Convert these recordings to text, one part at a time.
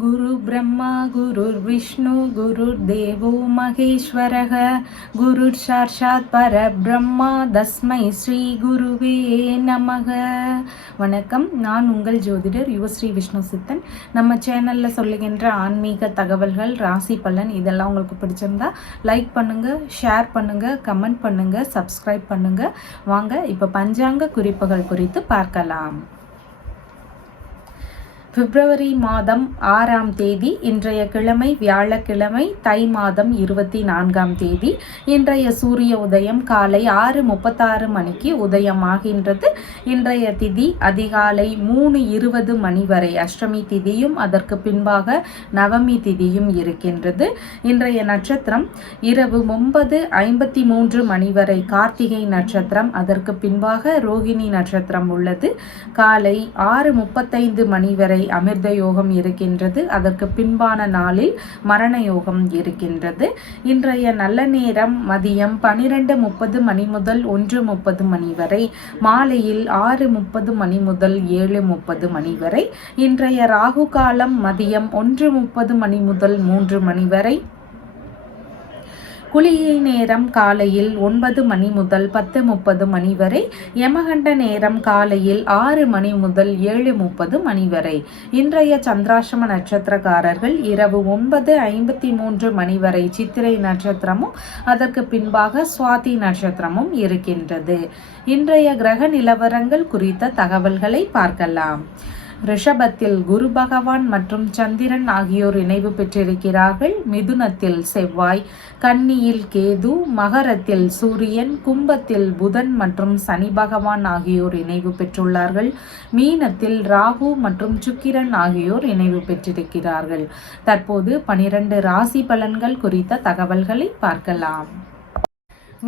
गुरु ब्रह्मा गुरुर्विष्णु गुरुर्देवो महेश्वरः गुरुर्साक्षात् परब्रह्मा தஸ்மை ஸ்ரீ குருவே நமக. வணக்கம், நான் உங்கள் ஜோதிடர் யுவஸ்ரீ விஷ்ணு சித்தன். நம்ம சேனலில் சொல்லுகின்ற ஆன்மீக தகவல்கள், ராசி பலன் இதெல்லாம் உங்களுக்கு பிடிச்சிருந்தா லைக் பண்ணுங்கள், ஷேர் பண்ணுங்கள், கமெண்ட் பண்ணுங்கள், சப்ஸ்கிரைப் பண்ணுங்கள். வாங்க இப்போ பஞ்சாங்க குறிப்புகள் குறித்து பார்க்கலாம். பிப்ரவரி மாதம் 6ஆம் தேதி, இன்றைய கிழமை வியாழக்கிழமை, தை மாதம் 24ஆம் தேதி. இன்றைய சூரிய உதயம் காலை 6:36 மணிக்கு உதயமாகின்றது. இன்றைய திதி அதிகாலை 3:20 மணி வரை அஷ்டமி திதியும் அதற்கு பின்பாக நவமி திதியும் இருக்கின்றது. இன்றைய நட்சத்திரம் இரவு 9:53 மணி வரை கார்த்திகை நட்சத்திரம், அதற்கு பின்பாக ரோகிணி நட்சத்திரம் உள்ளது. காலை 6:35 மணி வரை அமிர்த யோகம் இருக்கின்றது. அதற்கு பின்பான நாளில் மரண யோகம் இருக்கின்றது. இன்றைய நல்ல நேரம் மதியம் 12:30 மணி முதல் 1:30 மணி வரை, மாலையில் 6:30 மணி முதல் 7:30 மணி வரை. இன்றைய ராகு காலம் மதியம் 1:30 மணி முதல் 3 மணி வரை. குளிகை நேரம் காலையில் 9 மணி முதல் 10:30 மணி வரை. யமகண்ட நேரம் காலையில் 6 மணி முதல் 7:30 மணி வரை. இன்றைய சந்திராஷ்டம நட்சத்திரக்காரர்கள் இரவு 9:53 மணி வரை சித்திரை நட்சத்திரமும் அதற்கு பின்பாக சுவாதி நட்சத்திரமும் இருக்கின்றது. இன்றைய கிரக நிலவரங்கள் குறித்த தகவல்களை பார்க்கலாம். ரிஷபத்தில் குரு பகவான் மற்றும் சந்திரன் ஆகியோர் இணைவு பெற்றிருக்கிறார்கள். மிதுனத்தில் செவ்வாய், கன்னியில் கேது, மகரத்தில் சூரியன், கும்பத்தில் புதன் மற்றும் சனி பகவான் ஆகியோர் இணைவு பெற்றுள்ளார்கள். மீனத்தில் ராகு மற்றும் சுக்கிரன் ஆகியோர் இணைவு பெற்றிருக்கிறார்கள். தற்போது 12 ராசி பலன்கள் குறித்த தகவல்களை பார்க்கலாம்.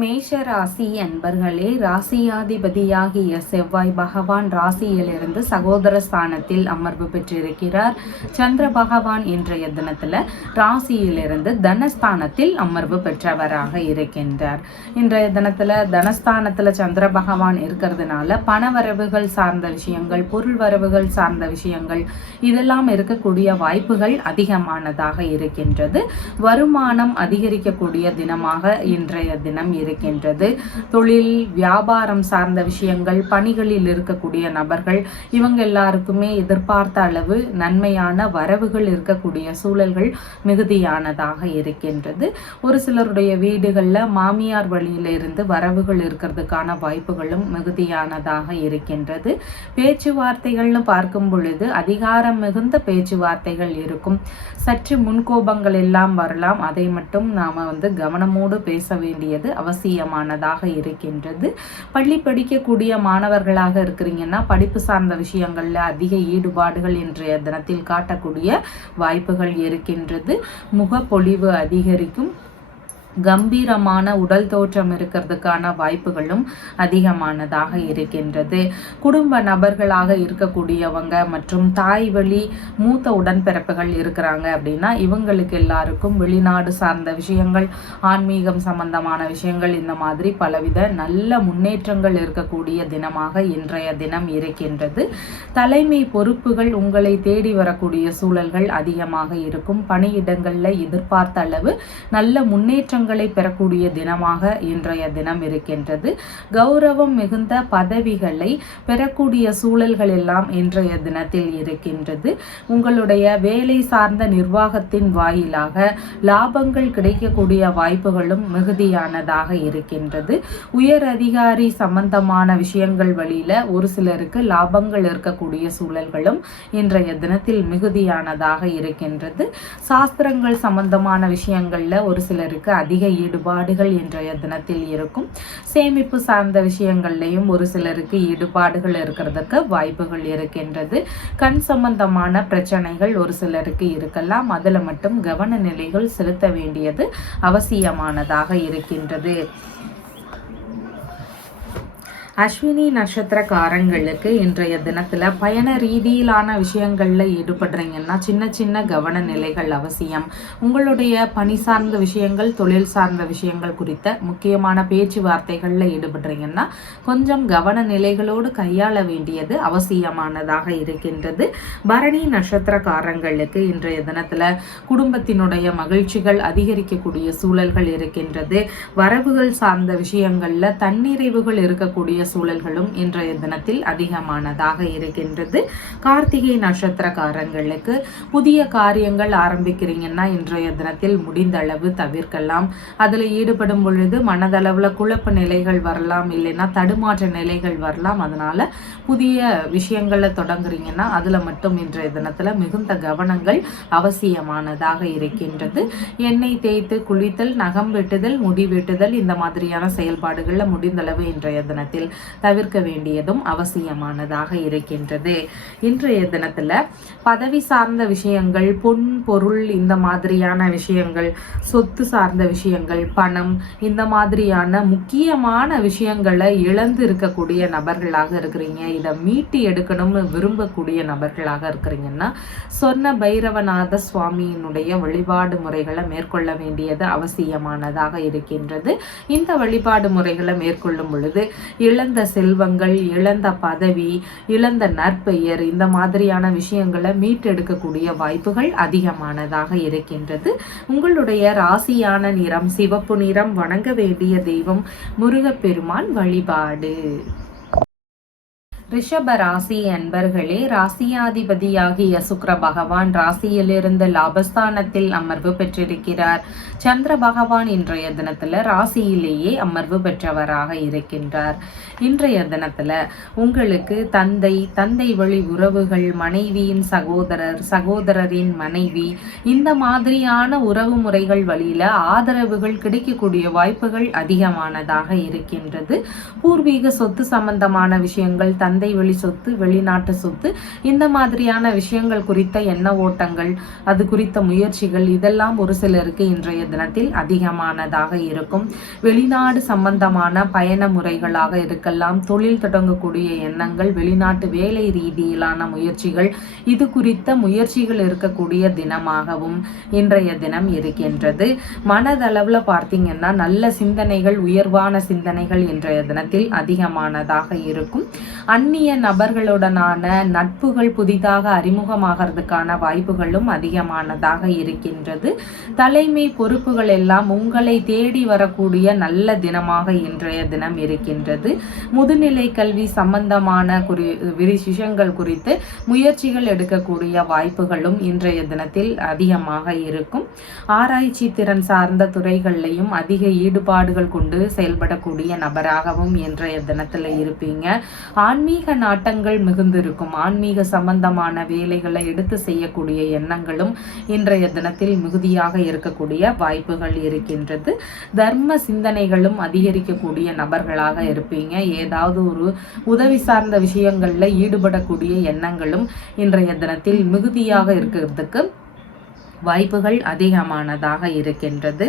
மேஷ ராசி அன்பர்களே, ராசியாதிபதியாகிய செவ்வாய் பகவான் ராசியிலிருந்து சகோதர ஸ்தானத்தில் அமர்வு பெற்றிருக்கிறார். சந்திர பகவான் இன்றைய தினத்துல ராசியிலிருந்து தனஸ்தானத்தில் அமர்வு பெற்றவராக இருக்கின்றார். இன்றைய தினத்துல தனஸ்தானத்துல சந்திர பகவான் இருக்கிறதுனால பணவரவுகள் சார்ந்த விஷயங்கள், பொருள் வரவுகள் சார்ந்த விஷயங்கள் இதெல்லாம் இருக்கக்கூடிய வாய்ப்புகள் அதிகமானதாக இருக்கின்றது. வருமானம் அதிகரிக்கக்கூடிய தினமாக இன்றைய தினம் இருக்கின்றது. தொழில் வியாபாரம் சார்ந்த விஷயங்கள், பணிகளில் இருக்கக்கூடிய நபர்கள் இவங்க எல்லாருக்குமே எதிர்பார்த்த அளவு நன்மையான வரவுகள் இருக்கக்கூடிய சூழல்கள் மிகுதியானதாக இருக்கின்றது. ஒரு சிலருடைய வீடுகளில் மாமியார் வழியில இருந்து வரவுகள் இருக்கிறதுக்கான வாய்ப்புகளும் மிகுதியானதாக இருக்கின்றது. பேச்சுவார்த்தைகள்னு பார்க்கும் பொழுது அதிகாரம் மிகுந்த பேச்சுவார்த்தைகள் இருக்கும். சற்று முன்கோபங்கள் எல்லாம் வரலாம். அதை மட்டும் நாம கவனமோடு பேச வேண்டியது அவசியமானதாக இருக்கின்றது. பள்ளி படிக்கக்கூடிய மாணவர்களாக இருக்கிறீங்கன்னா படிப்பு சார்ந்த விஷயங்கள்ல அதிக ஈடுபாடுகள் இன்றைய தினத்தில் காட்டக்கூடிய வாய்ப்புகள் இருக்கின்றது. முகப்பொலிவு அதிகரிக்கும். கம்பீரமான உடல் தோற்றம் இருக்கிறதுக்கான வாய்ப்புகளும் அதிகமானதாக இருக்கின்றது. குடும்ப நபர்களாக இருக்கக்கூடியவங்க மற்றும் தாய் வழி மூத்த உடன்பிறப்புகள் இருக்கிறாங்க அப்படின்னா இவங்களுக்கு எல்லாருக்கும் வெளிநாடு சார்ந்த விஷயங்கள், ஆன்மீகம் சம்பந்தமான விஷயங்கள், இந்த மாதிரி பலவித நல்ல முன்னேற்றங்கள் இருக்கக்கூடிய தினமாக இன்றைய தினம் இருக்கின்றது. தலைமை பொறுப்புகள் உங்களை தேடி வரக்கூடிய சூழல்கள் அதிகமாக இருக்கும். பணியிடங்கள்ல எதிர்பார்த்த அளவு நல்ல முன்னேற்றங்கள் பெறக்கூடிய தினமாக இன்றைய தினம் இருக்கின்றது. கௌரவம் மிகுந்த பதவிகளை பெறக்கூடிய சூழல்கள் எல்லாம் இன்றைய தினத்தில் இருக்கின்றது. உங்களுடைய வேலை சார்ந்த நிர்வாகத்தின் வாயிலாக லாபங்கள் கிடைக்கக்கூடிய வாய்ப்புகளும் மிகுதியானதாக இருக்கின்றது. உயர் அதிகாரி சம்பந்தமான விஷயங்கள் வழியில ஒரு சிலருக்கு லாபங்கள் இருக்கக்கூடிய சூழல்களும் இன்றைய தினத்தில் மிகுதியானதாக இருக்கின்றது. சாஸ்திரங்கள் சம்பந்தமான விஷயங்கள்ல ஒரு சிலருக்கு அதிக ஈடுபாடுகள் இன்றைய தினத்தில் இருக்கும். சேமிப்பு சார்ந்த விஷயங்கள்லையும் ஒரு சிலருக்கு ஈடுபாடுகள் இருக்கிறதுக்கு வாய்ப்புகள் இருக்கின்றது. கண் சம்பந்தமான பிரச்சனைகள் ஒரு சிலருக்கு இருக்கலாம். அதுல மட்டும் கவன நிலைகள் செலுத்த வேண்டியது அவசியமானதாக இருக்கின்றது. அஸ்வினி நட்சத்திரக்காரங்களுக்கு இன்றைய தினத்தில் பயண ரீதியிலான விஷயங்களில் ஈடுபடுறீங்கன்னா சின்ன சின்ன கவன நிலைகள் அவசியம். உங்களுடைய பணி சார்ந்த விஷயங்கள், தொழில் சார்ந்த விஷயங்கள் குறித்த முக்கியமான பேச்சுவார்த்தைகளில் ஈடுபடுறீங்கன்னா கொஞ்சம் கவன நிலைகளோடு கையாள வேண்டியது அவசியமானதாக இருக்கின்றது. பரணி நட்சத்திரக்காரங்களுக்கு இன்றைய தினத்தில் குடும்பத்தினுடைய மகிழ்ச்சிகள் அதிகரிக்கக்கூடிய சூழல்கள் இருக்கின்றது. வரவுகள் சார்ந்த விஷயங்களில் தன்னிறைவுகள் இருக்கக்கூடிய சூழல்களும் இன்றைய தினத்தில் அதிகமானதாக இருக்கின்றது. கார்த்திகை நட்சத்திரக்காரங்களுக்கு புதிய காரியங்கள் ஆரம்பிக்கிறீங்கன்னா இன்றைய தினத்தில் முடிந்த அளவு தவிர்க்கலாம். அதில் ஈடுபடும் பொழுது மனதளவில் குழப்ப நிலைகள் வரலாம், இல்லைன்னா தடுமாற்ற நிலைகள் வரலாம். அதனால புதிய விஷயங்களை தொடங்குறீங்கன்னா அதில் மட்டும் இன்றைய தினத்தில் மிகுந்த கவனங்கள் அவசியமானதாக இருக்கின்றது. எண்ணெய் தேய்த்து குளித்தல், நகம் வெட்டுதல், முடி வெட்டுதல் இந்த மாதிரியான செயல்பாடுகளில் முடிந்தளவு இன்றைய தினத்தில் தவிர்க்க வேண்டியதும் அவசியமானதாக இருக்கின்றது. இன்றைய தினத்துல பதவி சார்ந்த விஷயங்கள், பொன் பொருள் இந்த மாதிரியான விஷயங்கள், சொத்து சார்ந்த விஷயங்கள், பணம் இந்த மாதிரியான முக்கியமான விஷயங்களை இழந்து இருக்கக்கூடிய நபர்களாக இருக்கிறீங்க. இதை மீட்டி எடுக்கணும்னு விரும்பக்கூடிய நபர்களாக இருக்கிறீங்கன்னா சொன்ன பைரவநாத சுவாமியினுடைய வழிபாடு முறைகளை மேற்கொள்ள வேண்டியது அவசியமானதாக இருக்கின்றது. இந்த வழிபாடு முறைகளை மேற்கொள்ளும் பொழுது இழந்த செல்வங்கள், இழந்த பதவி, இழந்த நற்பெயர் இந்த மாதிரியான விஷயங்களை மீட்டெடுக்கக்கூடிய வாய்ப்புகள் அதிகமானதாக இருக்கின்றது. உங்களுடைய ராசியான நிறம் சிவப்பு நிறம். வணங்க வேண்டிய தெய்வம் முருகப்பெருமான் வழிபாடு. ரிஷப ராசி அன்பர்களே, ராசியாதிபதியாகிய சுக்கிர பகவான் ராசியிலிருந்து லாபஸ்தானத்தில் அமர்வு பெற்றிருக்கிறார். சந்திர பகவான் இன்றைய தினத்துல ராசியிலேயே அமர்வு பெற்றவராக இருக்கின்றார். இன்றைய தினத்துல உங்களுக்கு தந்தை வழி உறவுகள், மனைவியின் சகோதரர், சகோதரரின் மனைவி இந்த மாதிரியான உறவு முறைகள் வழியில ஆதரவுகள் கிடைக்கக்கூடிய வாய்ப்புகள் அதிகமானதாக இருக்கின்றது. பூர்வீக சொத்து சம்பந்தமான விஷயங்கள், தந்தை வழி சொத்து, வெளிநாட்டு சொத்து இந்த மாதிரியான விஷயங்கள் குறித்த எண்ண ஓட்டங்கள், அது குறித்த முயற்சிகள் இதெல்லாம் ஒரு சிலருக்கு இன்றைய தினத்தில் அதிகமானதாக இருக்கும். வெளிநாடு சம்பந்தமான பயண முறைகளாக இருக்கலாம், தொழில் தொடங்கக்கூடிய எண்ணங்கள், வெளிநாட்டு வேலை ரீதியிலான முயற்சிகள் இது குறித்த முயற்சிகள் இருக்கக்கூடிய தினமாகவும் இன்றைய தினம் இருக்கின்றது. மனதளவுல பார்த்தீங்கன்னா நல்ல சிந்தனைகள், உயர்வான சிந்தனைகள் இன்றைய தினத்தில் அதிகமானதாக இருக்கும். அந்நிய நபர்களுடனான நட்புகள் புதிதாக அறிமுகமாகிறதுக்கான வாய்ப்புகளும் அதிகமானதாக இருக்கின்றது. தலைமை பொறுப்புகள் எல்லாம் உங்களை தேடி வரக்கூடிய நல்ல தினமாக இன்றைய தினம் இருக்கின்றது. முதுநிலை கல்வி சம்பந்தமான விஷயங்கள் குறித்து முயற்சிகள் எடுக்கக்கூடிய வாய்ப்புகளும் இன்றைய தினத்தில் அதிகமாக இருக்கும். ஆராய்ச்சி திறன் சார்ந்த துறைகளிலையும் அதிக ஈடுபாடுகள் கொண்டு செயல்படக்கூடிய நபராகவும் இன்றைய தினத்தில் இருப்பீங்க. ஆன்மீக நாட்டங்கள் மிகுந்திருக்கும். ஆன்மீக சம்பந்தமான வேலைகளை எடுத்து செய்யக்கூடிய எண்ணங்களும் இன்றைய தினத்தில் மிகுதியாக இருக்கக்கூடிய வாய்ப்புகள் இருக்கின்றது. தர்ம சிந்தனைகளும் அதிகரிக்கக்கூடிய நபர்களாக இருப்பீங்க. ஏதாவது ஒரு உதவி சார்ந்த விஷயங்கள்ல ஈடுபடக்கூடிய எண்ணங்களும் இன்றைய தினத்தில் மிகுதியாக இருக்கிறதுக்கு வாய்ப்புகள் அதிகமானதாக இருக்கின்றது.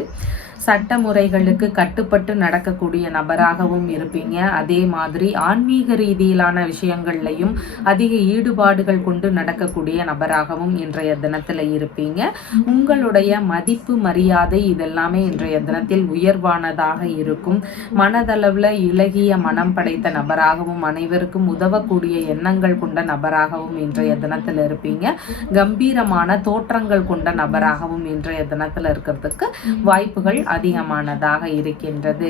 சட்ட முறைகளுக்கு கட்டுப்பட்டு நடக்கக்கூடிய நபராகவும் இருப்பீங்க. அதே மாதிரி ஆன்மீக ரீதியிலான விஷயங்கள்லையும் அதிக ஈடுபாடுகள் கொண்டு நடக்கக்கூடிய நபராகவும் இன்றைய தினத்தில் இருப்பீங்க. உங்களுடைய மதிப்பு, மரியாதை இதெல்லாமே இன்றைய தினத்தில் உயர்வானதாக இருக்கும். மனதளவில் இலகிய மனம் படைத்த நபராகவும் அனைவருக்கும் உதவக்கூடிய எண்ணங்கள் கொண்ட நபராகவும் இன்றைய தினத்தில் இருப்பீங்க. கம்பீரமான தோற்றங்கள் கொண்ட நபராகவும் இன்றைய தினத்தில் இருக்கிறதுக்கு வாய்ப்புகள் அதிகமானதாக இருக்கின்றது.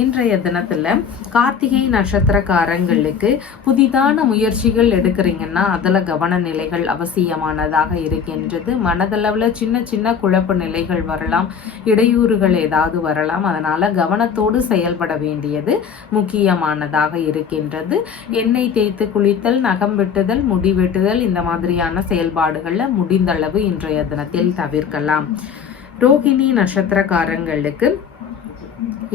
இன்றைய தினத்துல கார்த்திகை நட்சத்திரக்காரங்களுக்கு புதிதான முயற்சிகள் எடுக்கிறீங்கன்னா அதுல கவன நிலைகள் அவசியமானதாக இருக்கின்றது. மனதளவுல சின்ன சின்ன குழப்ப நிலைகள் வரலாம், இடையூறுகள் ஏதாவது வரலாம். அதனால கவனத்தோடு செயல்பட வேண்டியது முக்கியமானதாக இருக்கின்றது. எண்ணெய் தேய்த்து குளித்தல், நகம் வெட்டுதல், முடி வெட்டுதல் இந்த மாதிரியான செயல்பாடுகள்ல முடிந்தளவு இன்றைய தினத்தில் தவிர்க்கலாம். ரோகிணி நட்சத்திரக்காரங்களுக்கு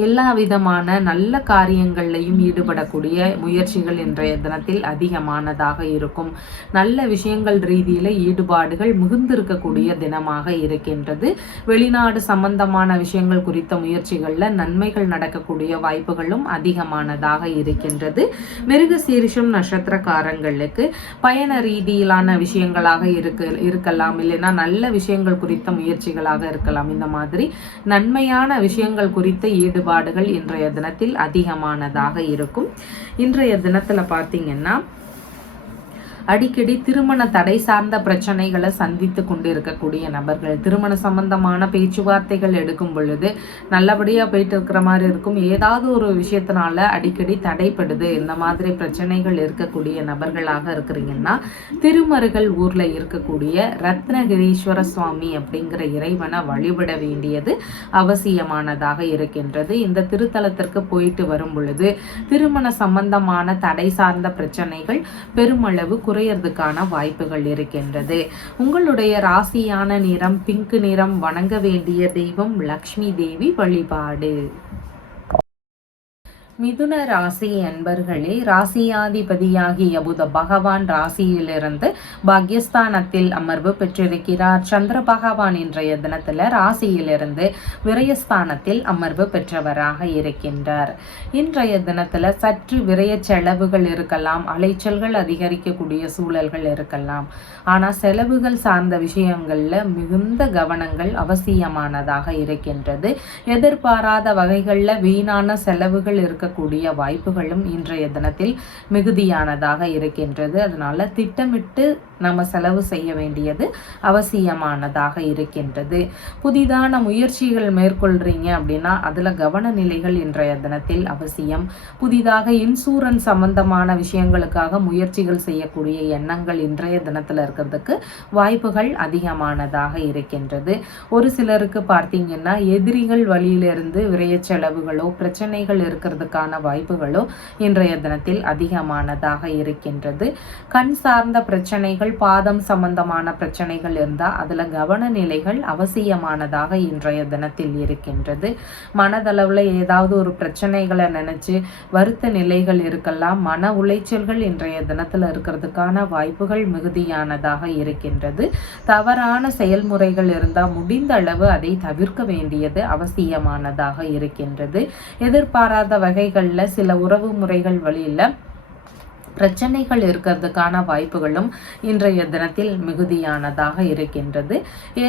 எல்லா விதமான நல்ல காரியங்கள்லையும் ஈடுபடக்கூடிய முயற்சிகள் இன்றைய தினத்தில் அதிகமானதாக இருக்கும். நல்ல விஷயங்கள் ரீதியில ஈடுபாடுகள் மிகுந்திருக்கக்கூடிய தினமாக இருக்கின்றது. வெளிநாடு சம்பந்தமான விஷயங்கள் குறித்த முயற்சிகள்ல நன்மைகள் நடக்கக்கூடிய வாய்ப்புகளும் அதிகமானதாக இருக்கின்றது. மிருக சீரிஷம் நட்சத்திரக்காரங்களுக்கு பயண ரீதியிலான விஷயங்களாக இருக்கலாம், இல்லைன்னா நல்ல விஷயங்கள் குறித்த முயற்சிகளாக இருக்கலாம். இந்த மாதிரி நன்மையான விஷயங்கள் குறித்த ஈடுபாடுகள் இன்றைய தினத்தில் அதிகமானதாக இருக்கும். இன்றைய தினத்துல பார்த்தீங்கன்னா அடிக்கடி திருமண தடை சார்ந்த பிரச்சனைகளை சந்தித்து கொண்டு இருக்கக்கூடிய நபர்கள், திருமண சம்பந்தமான பேச்சுவார்த்தைகள் எடுக்கும் பொழுது நல்லபடியா போயிட்டு இருக்கிற மாதிரி இருக்கும். ஏதாவது ஒரு விஷயத்தினால அடிக்கடி தடைப்படுது, இந்த மாதிரி பிரச்சனைகள் இருக்கக்கூடிய நபர்களாக இருக்கிறீங்கன்னா திருமருகல் ஊர்ல இருக்கக்கூடிய ரத்னகிரீஸ்வர சுவாமி அப்படிங்கிற இறைவனை வழிபட வேண்டியது அவசியமானதாக இருக்கின்றது. இந்த திருத்தலத்திற்கு போயிட்டு வரும் பொழுது திருமண சம்பந்தமான தடை சார்ந்த பிரச்சனைகள் பெருமளவு குறையறதுக்கான வாய்ப்புகள் இருக்கின்றது. உங்களுடைய ராசியான நிறம் பிங்க் நிறம். வணங்க வேண்டிய தெய்வம் லக்ஷ்மி தேவி வழிபாடு. மிதுன ராசி அன்பர்களே, ராசியாதிபதியாகிய புத பகவான் ராசியிலிருந்து பாக்யஸ்தானத்தில் அமர்வு பெற்றிருக்கிறார். சந்திர பகவான் இன்றைய தினத்துல ராசியிலிருந்து விரயஸ்தானத்தில் அமர்வு பெற்றவராக இருக்கின்றார். இன்றைய தினத்துல சற்று விரய செலவுகள் இருக்கலாம், அலைச்சல்கள் அதிகரிக்கக்கூடிய சூழல்கள் இருக்கலாம். ஆனா செலவுகள் சார்ந்த விஷயங்கள்ல மிகுந்த கவனங்கள் அவசியமானதாக இருக்கின்றது. எதிர்பாராத வகைகள்ல வீணான செலவுகள் இருக்கக்கூடிய வாய்ப்புகளும் இன்றைய தினத்தில் மிகுதியானதாக இருக்கின்றது. அதனால திட்டமிட்டு நம்ம செலவு செய்ய வேண்டியது அவசியமானதாக இருக்கின்றது. புதிதான முயற்சிகள் மேற்கொள்றீங்க அப்படின்னா அதுல கவன நிலைகள் இன்றைய தினத்தில் அவசியம். புதிதாக இன்சூரன்ஸ் சம்பந்தமான விஷயங்களுக்காக முயற்சிகள் செய்யக்கூடிய எண்ணங்கள் இன்றைய தினத்துல இருக்கிறதுக்கு வாய்ப்புகள் அதிகமானதாக இருக்கின்றது. ஒரு சிலருக்கு பார்த்தீங்கன்னா எதிரிகள் வழியிலிருந்து விரைய செலவுகளோ பிரச்சனைகள் இருக்கிறதுக்கான வாய்ப்புகளோ இன்றைய தினத்தில் அதிகமானதாக இருக்கின்றது. கண் சார்ந்த பிரச்சனைகள், பாதம் சம்பந்தமான பிரச்சனைகள் இருந்தா அதுல கவன நிலைகள் அவசியமானதாக இன்றைய தினத்தில் இருக்கின்றது. மனதளவுல ஏதாவது ஒரு பிரச்சனைகளை நினைச்சு வருத்த நிலைகள் இருக்கலாம். மன உளைச்சல்கள் இன்றைய தினத்துல இருக்கிறதுக்கான வாய்ப்புகள் மிகுதியானதாக இருக்கின்றது. தவறான செயல்முறைகள் இருந்தா முடிந்த அளவு அதை தவிர்க்க வேண்டியது அவசியமானதாக இருக்கின்றது. எதிர்பாராத வகைகள்ல சில உறவு முறைகள் வழியில பிரச்சனைகள் இருக்கிறதுக்கான வாய்ப்புகளும் இன்றைய தினத்தில் மிகுதியானதாக இருக்கின்றது.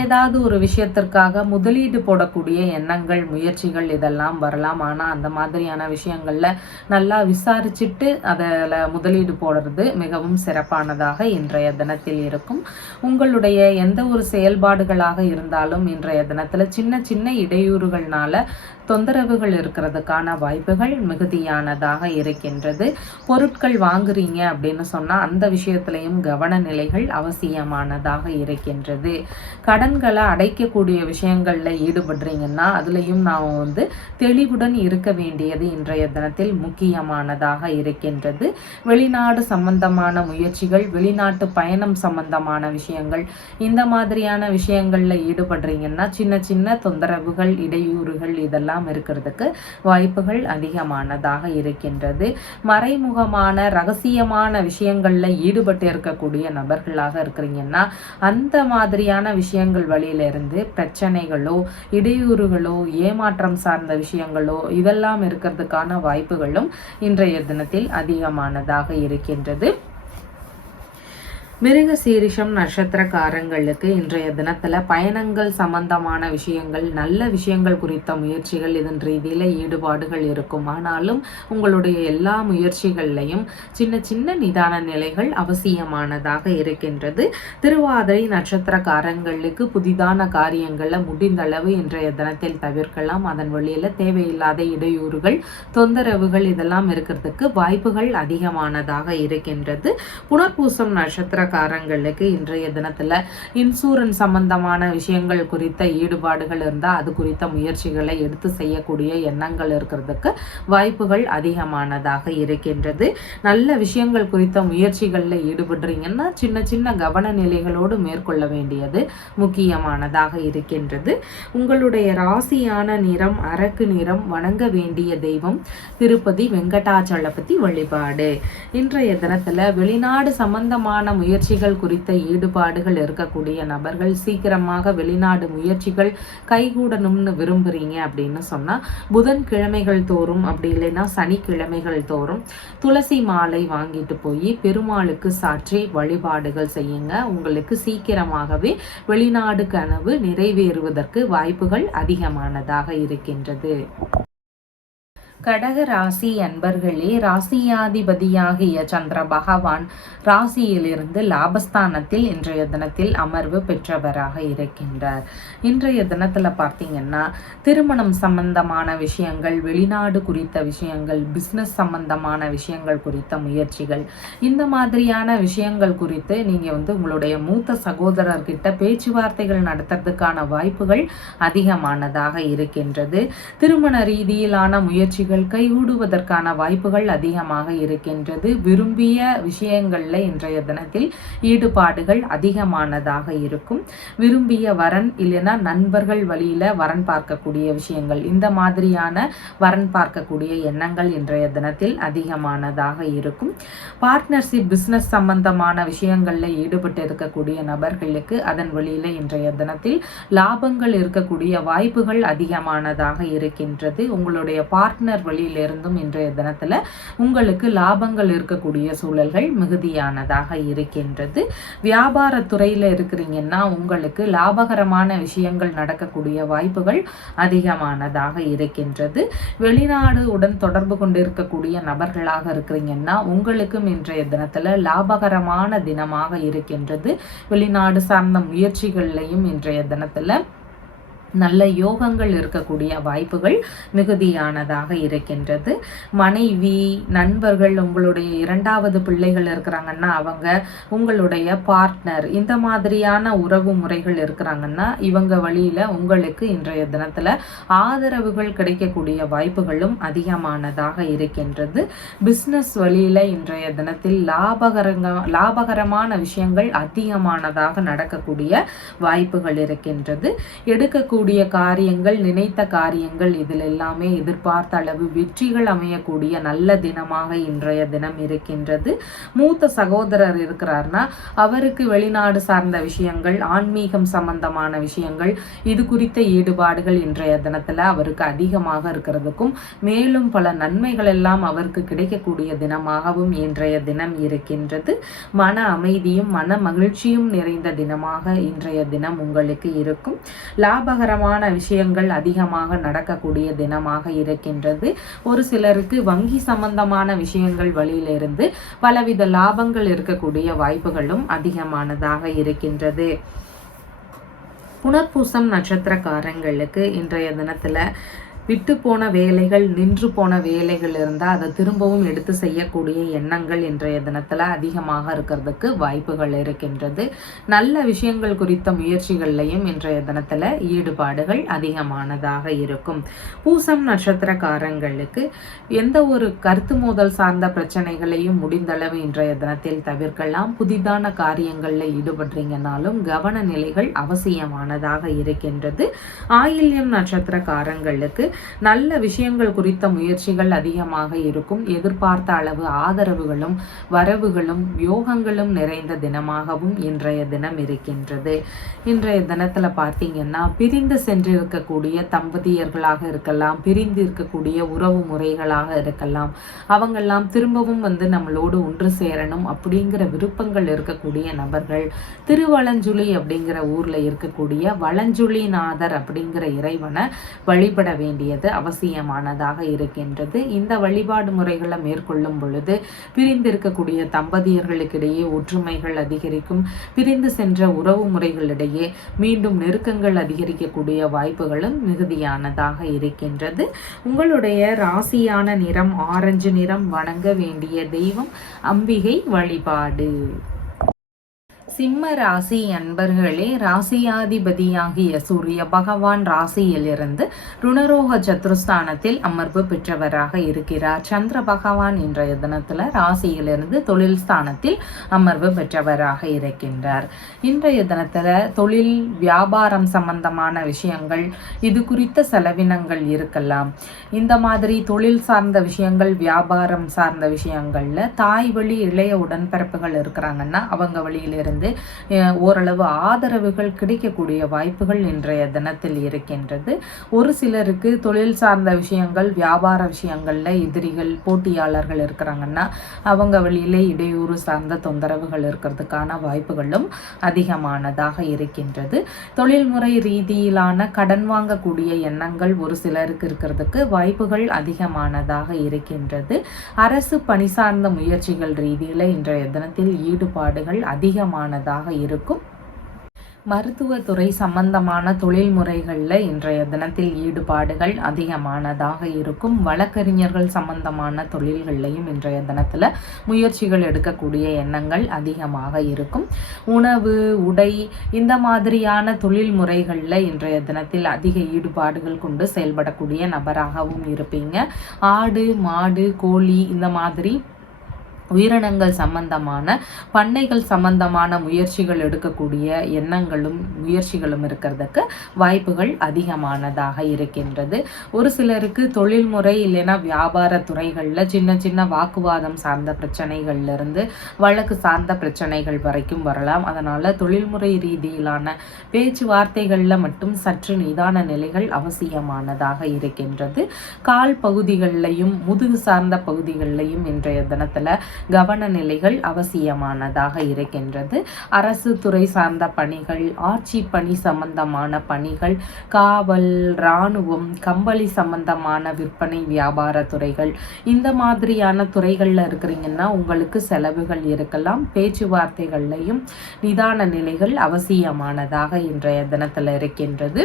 ஏதாவது ஒரு விஷயத்திற்காக முதலீடு போடக்கூடிய எண்ணங்கள், முயற்சிகள் இதெல்லாம் வரலாம். ஆனால் அந்த மாதிரியான விஷயங்கள்ல நல்லா விசாரிச்சுட்டு அதில் முதலீடு போடுறது மிகவும் சிறப்பானதாக இன்றைய தினத்தில் இருக்கும். உங்களுடைய எந்த ஒரு செயல்பாடுகளாக இருந்தாலும் இன்றைய தினத்தில் சின்ன சின்ன இடையூறுகள்னால தொந்தரவுகள் இருக்கிறதுக்கான வாய்ப்புகள் மிகுதியானதாக இருக்கின்றது. பொருட்கள் வாங்குறீங்க அப்படின்னு சொன்னா அந்த விஷயத்திலையும் கவன நிலைகள் அவசியமானதாக இருக்கின்றது. கடன்களை அடைக்கக்கூடிய விஷயங்கள்ல ஈடுபடுறீங்கன்னா அதுலயும் நாம் தெளிவுடன் இருக்க வேண்டியது இன்றைய தினத்தில் முக்கியமானதாக இருக்கின்றது. வெளிநாடு சம்பந்தமான முயற்சிகள், வெளிநாட்டு பயணம் சம்பந்தமான விஷயங்கள், இந்த மாதிரியான விஷயங்கள்ல ஈடுபடுறீங்கன்னா சின்ன சின்ன தொந்தரவுகள், இடையூறுகள் இதெல்லாம் இருக்கிறதுக்கு வாய்ப்புகள் அதிகமானதாக இருக்கின்றது. மறைமுகமான ரகசியமான விஷயங்கள்ல ஈடுபட்டு இருக்கக்கூடிய நபர்களாக இருக்கிறீங்கன்னா அந்த மாதிரியான விஷயங்கள் வழியிலிருந்து பிரச்சனைகளோ, இடையூறுகளோ, ஏமாற்றம் சார்ந்த விஷயங்களோ இதெல்லாம் இருக்கிறதுக்கான வாய்ப்புகளும் இன்றைய தினத்தில் அதிகமானதாக இருக்கின்றது. மிருக சீரிஷம் நட்சத்திரக்காரங்களுக்கு இன்றைய தினத்துல பயணங்கள் சம்பந்தமான விஷயங்கள், நல்ல விஷயங்கள் குறித்த முயற்சிகள் இதன் ரீதியில ஈடுபாடுகள் இருக்கும். ஆனாலும் உங்களுடைய எல்லா முயற்சிகள்லையும் சின்ன சின்ன நிதான நிலைகள் அவசியமானதாக இருக்கின்றது. திருவாதிரை நட்சத்திரக்காரங்களுக்கு புதிதான காரியங்களை முடிந்தளவு இன்றைய தினத்தில் தவிர்க்கலாம். அதன் வழியில தேவையில்லாத இடையூறுகள், தொந்தரவுகள் இதெல்லாம் இருக்கிறதுக்கு வாய்ப்புகள் அதிகமானதாக இருக்கின்றது. புனர்பூசம் நட்சத்திர நட்சத்திரக்காரங்களுக்கு இன்றைய தினத்தில் இன்சூரன்ஸ் சம்பந்தமான விஷயங்கள் குறித்த ஈடுபாடுகள் இருந்தால் அது குறித்த முயற்சிகளை எடுத்து செய்யக்கூடிய எண்ணங்கள் இருக்கிறதுக்கு வாய்ப்புகள் அதிகமானதாக இருக்கின்றது. நல்ல விஷயங்கள் குறித்த முயற்சிகளில் ஈடுபடுறீங்கன்னா சின்ன சின்ன கவன நிலைகளோடு மேற்கொள்ள வேண்டியது முக்கியமானதாக இருக்கின்றது. உங்களுடைய ராசியான நிறம் அரக்கு நிறம். வணங்க வேண்டிய தெய்வம் திருப்பதி வெங்கடாச்சலபதி வழிபாடு. இன்றைய தினத்துல வெளிநாடு சம்பந்தமான முயற்சிகள் குறித்த ஈடுபாடுகள் இருக்கக்கூடிய நபர்கள் சீக்கிரமாக வெளிநாடு முயற்சிகள் கைகூடணும்னு விரும்புறீங்க அப்படின்னு சொன்னா புதன்கிழமைகள் தோறும் அப்படி இல்லைன்னா சனிக்கிழமைகள் தோறும் துளசி மாலை வாங்கிட்டு போய் பெருமாளுக்கு சாற்றி வழிபாடுகள் செய்யுங்க. உங்களுக்கு சீக்கிரமாகவே வெளிநாடு கனவு நிறைவேறுவதற்கு வாய்ப்புகள் அதிகமானதாக இருக்கின்றது. கடக ராசி அன்பர்களே, ராசியாதிபதியாகிய சந்திர பகவான் ராசியிலிருந்து லாபஸ்தானத்தில் இன்றைய தினத்தில் அமர்வு பெற்றவராக இருக்கின்றார். இன்றைய தினத்தில் பார்த்தீங்கன்னா திருமணம் சம்பந்தமான விஷயங்கள், வெளிநாடு குறித்த விஷயங்கள், பிஸ்னஸ் சம்பந்தமான விஷயங்கள் குறித்த முயற்சிகள், இந்த மாதிரியான விஷயங்கள் குறித்து நீங்கள் உங்களுடைய மூத்த சகோதரர்கிட்ட பேச்சுவார்த்தைகள் நடத்துறதுக்கான வாய்ப்புகள் அதிகமானதாக இருக்கின்றது. திருமண ரீதியிலான முயற்சிகள் கைகூடுவதற்கான வாய்ப்புகள் அதிகமாக இருக்கின்றது. விரும்பிய விஷயங்கள்ல இன்றைய தினத்தில் ஈடுபாடுகள் அதிகமானதாக இருக்கும். விரும்பிய வரன் இல்லைன்னா நண்பர்கள் வழியில வரன் பார்க்கக்கூடிய விஷயங்கள், இந்த மாதிரியான வரன் பார்க்கக்கூடிய எண்ணங்கள் இன்றைய தினத்தில் அதிகமானதாக இருக்கும். பார்ட்னர்ஷிப் பிசினஸ் சம்பந்தமான விஷயங்கள்ல ஈடுபட்டு இருக்கக்கூடிய நபர்களுக்கு அதன் வழியில இன்றைய தினத்தில் லாபங்கள் இருக்கக்கூடிய வாய்ப்புகள் அதிகமானதாக இருக்கின்றது. உங்களுடைய பார்ட்னர் வழியிலிருந்தும் இன்றைய தினத்துல உங்களுக்கு லாபங்கள் இருக்கக்கூடிய சூழல்கள் மிகுதியானதாக இருக்கின்றது. வியாபார துறையில இருக்கிறீங்கன்னா உங்களுக்கு லாபகரமான விஷயங்கள் நடக்கக்கூடிய வாய்ப்புகள் அதிகமானதாக இருக்கின்றது. வெளிநாடு உடன் தொடர்பு கொண்டிருக்கக்கூடிய நபர்களாக இருக்கிறீங்கன்னா உங்களுக்கும் இன்றைய தினத்துல லாபகரமான தினமாக இருக்கின்றது. வெளிநாடு சார்ந்த முயற்சிகள்லையும் இன்றைய தினத்துல நல்ல யோகங்கள் இருக்கக்கூடிய வாய்ப்புகள் மிகுதியானதாக இருக்கின்றது. மனைவி, நண்பர்கள், உங்களுடைய இரண்டாவது பிள்ளைகள் இருக்கிறாங்கன்னா அவங்க, உங்களுடைய பார்ட்னர், இந்த மாதிரியான உறவு முறைகள் இருக்கிறாங்கன்னா இவங்க வழியில உங்களுக்கு இன்றைய தினத்துல ஆதரவுகள் கிடைக்கக்கூடிய வாய்ப்புகளும் அதிகமானதாக இருக்கின்றது. பிஸ்னஸ் வழியில இன்றைய தினத்தில் லாபகரமான விஷயங்கள் அதிகமானதாக நடக்கக்கூடிய வாய்ப்புகள் இருக்கின்றது. எடுக்கக்கூடிய காரியங்கள், நினைத்த காரியங்கள் இதில் எல்லாமே எதிர்பார்த்த அளவு வெற்றிகள் அமையக்கூடிய நல்ல தினமாக இன்றைய தினம் இருக்கின்றது. மூத்த சகோதரர் இருக்கிறார்னா அவருக்கு வெளிநாடு சார்ந்த விஷயங்கள், ஆன்மீகம் சம்பந்தமான விஷயங்கள், இது குறித்த ஈடுபாடுகள் இன்றைய தினத்துல அவருக்கு அதிகமாக இருக்கிறதுக்கும் மேலும் பல நன்மைகள் எல்லாம் அவருக்கு கிடைக்கக்கூடிய தினமாகவும் இன்றைய தினம் இருக்கின்றது. மன அமைதியும் மன மகிழ்ச்சியும் நிறைந்த தினமாக இன்றைய தினம் உங்களுக்கு இருக்கும். லாபகரமான விஷயங்கள் அதிகமாக நடக்கக்கூடிய தினமாக இருக்கின்றது. ஒரு சிலருக்கு வங்கி சம்பந்தமான விஷயங்கள் வழியிலிருந்து பலவித லாபங்கள் இருக்கக்கூடிய வாய்ப்புகளும் அதிகமானதாக இருக்கின்றது. புனர்பூசம் நட்சத்திரக்காரங்களுக்கு இன்றைய தினத்துல விட்டு போன வேலைகள், நின்று போன வேலைகள் இருந்தால் அதை திரும்பவும் எடுத்து செய்யக்கூடிய எண்ணங்கள் இன்றைய தினத்தில் அதிகமாக இருக்கிறதுக்கு வாய்ப்புகள் இருக்கின்றது. நல்ல விஷயங்கள் குறித்த முயற்சிகள்லையும் இன்றைய தினத்தில் ஈடுபாடுகள் அதிகமானதாக இருக்கும். பூசம் நட்சத்திரக்காரங்களுக்கு எந்த ஒரு கருத்து மோதல் சார்ந்த பிரச்சனைகளையும் முடிந்தளவு இன்றைய தினத்தில் தவிர்க்கலாம். புதிதான காரியங்களில் ஈடுபடுறீங்கனாலும் கவன நிலைகள் அவசியமானதாக இருக்கின்றது. ஆயில்யம் நட்சத்திரக்காரங்களுக்கு நல்ல விஷயங்கள் குறித்த முயற்சிகள் அதிகமாக இருக்கும். எதிர்பார்த்த அளவு ஆதரவுகளும் வரவுகளும் யோகங்களும் நிறைந்த தினமாகவும் இன்றைய தினம் இருக்கின்றது. இன்றைய தினத்துல பார்த்தீங்கன்னா பிரிந்து சென்றிருக்கக்கூடிய தம்பதியர்களாக இருக்கலாம், பிரிந்து இருக்கக்கூடிய உறவு முறைகளாக இருக்கலாம், அவங்கெல்லாம் திரும்பவும் நம்மளோடு ஒன்று சேரணும் அப்படிங்கிற விருப்பங்கள் இருக்கக்கூடிய நபர்கள் திருவலஞ்சுழி அப்படிங்கிற ஊர்ல இருக்கக்கூடிய வலஞ்சுழிநாதர் அப்படிங்கிற இறைவனை வழிபட வேண்டிய அவசியமானதாக இருக்கின்றது. இந்த வழிபாடு முறைகளை மேற்கொள்ளும் பொழுது பிரிந்திருக்கக்கூடிய தம்பதியர்களுக்கிடையே ஒற்றுமைகள் அதிகரிக்கும். பிரிந்து சென்ற உறவு முறைகளிடையே மீண்டும் நெருக்கங்கள் அதிகரிக்கக்கூடிய வாய்ப்புகளும் மிகுதியானதாக இருக்கின்றது. உங்களுடைய ராசியான நிறம் ஆரஞ்சு நிறம். வணங்க வேண்டிய தெய்வம் அம்பிகை வழிபாடு. சிம்ம ராசி அன்பர்களே, ராசியாதிபதியாகிய சூரிய பகவான் ராசியிலிருந்து ருணரோக சத்ருஸ்தானத்தில் அமர்வு பெற்றவராக இருக்கிறார். சந்திர பகவான் இன்றைய தினத்தில் ராசியிலிருந்து தொழில் ஸ்தானத்தில் அமர்வு பெற்றவராக இருக்கின்றார். இன்றைய தினத்தில் தொழில் வியாபாரம் சம்பந்தமான விஷயங்கள், இது குறித்த செலவினங்கள் இருக்கலாம். இந்த மாதிரி தொழில் சார்ந்த விஷயங்கள், வியாபாரம் சார்ந்த விஷயங்கள்ல தாய் வழி இளைய உடன்பிறப்புகள் இருக்கிறாங்கன்னா அவங்க வழியிலிருந்து ஓரளவு ஆதரவுகள் கிடைக்கக்கூடிய வாய்ப்புகள் இன்றைய தினத்தில் இருக்கின்றது. ஒரு சிலருக்கு தொழில் சார்ந்த விஷயங்கள், வியாபார விஷயங்கள்ல எதிரிகள், போட்டியாளர்கள் இருக்கிறாங்கன்னா அவங்க வழியிலே இடையூறு சார்ந்த தொந்தரவுகள் இருக்கிறதுக்கான வாய்ப்புகளும் அதிகமானதாக இருக்கின்றது. தொழில்முறை ரீதியிலான கடன் வாங்கக்கூடிய எண்ணங்கள் ஒரு சிலருக்கு இருக்கிறதுக்கு வாய்ப்புகள் அதிகமானதாக இருக்கின்றது. அரசு பணி சார்ந்த முயற்சிகள் ரீதியில் இன்றைய தினத்தில் ஈடுபாடுகள் அதிகமானதாக இருக்கும். மருத்துவத்துறை சம்பந்தமான தொழில் முறைகளில் இன்றைய தினத்தில் ஈடுபாடுகள் அதிகமானதாக இருக்கும். வழக்கறிஞர்கள் சம்பந்தமான தொழில்கள்லையும் இன்றைய தினத்தில் முயற்சிகள் எடுக்கக்கூடிய எண்ணங்கள் அதிகமாக இருக்கும். உணவு, உடை, இந்த மாதிரியான தொழில் முறைகளில் இன்றைய தினத்தில் அதிக ஈடுபாடுகள் கொண்டு செயல்படக்கூடிய நபராகவும் இருப்பீங்க. ஆடு, மாடு, கோழி, இந்த மாதிரி உயிரினங்கள் சம்பந்தமான, பண்ணைகள் சம்பந்தமான முயற்சிகள் எடுக்கக்கூடிய எண்ணங்களும் முயற்சிகளும் இருக்கிறதுக்கு வாய்ப்புகள் அதிகமானதாக இருக்கின்றது. ஒரு சிலருக்கு தொழில்முறை இல்லைன்னா வியாபார துறைகளில் சின்ன சின்ன வாக்குவாதம் சார்ந்த பிரச்சனைகள்ல இருந்து வழக்கு சார்ந்த பிரச்சனைகள் வரைக்கும் வரலாம். அதனால தொழில்முறை ரீதியிலான பேச்சுவார்த்தைகளில் மட்டும் சற்று நிதான நிலைகள் அவசியமானதாக இருக்கின்றது. கால் பகுதிகளிலையும் முதுகு சார்ந்த பகுதிகளிலையும் இன்றைய தினத்துல கவன நிலைகள் அவசியமானதாக இருக்கின்றது. அரசு துறை சார்ந்த பணிகள், ஆட்சி பணி சம்பந்தமான பணிகள், காவல், இராணுவம், கம்பளி சம்பந்தமான விற்பனை வியாபார துறைகள், இந்த மாதிரியான துறைகள்ல இருக்கிறீங்கன்னா உங்களுக்கு செலவுகள் இருக்கலாம். பேச்சுவார்த்தைகள்லையும் நிதான நிலைகள் அவசியமானதாக இன்றைய தினத்துல இருக்கின்றது.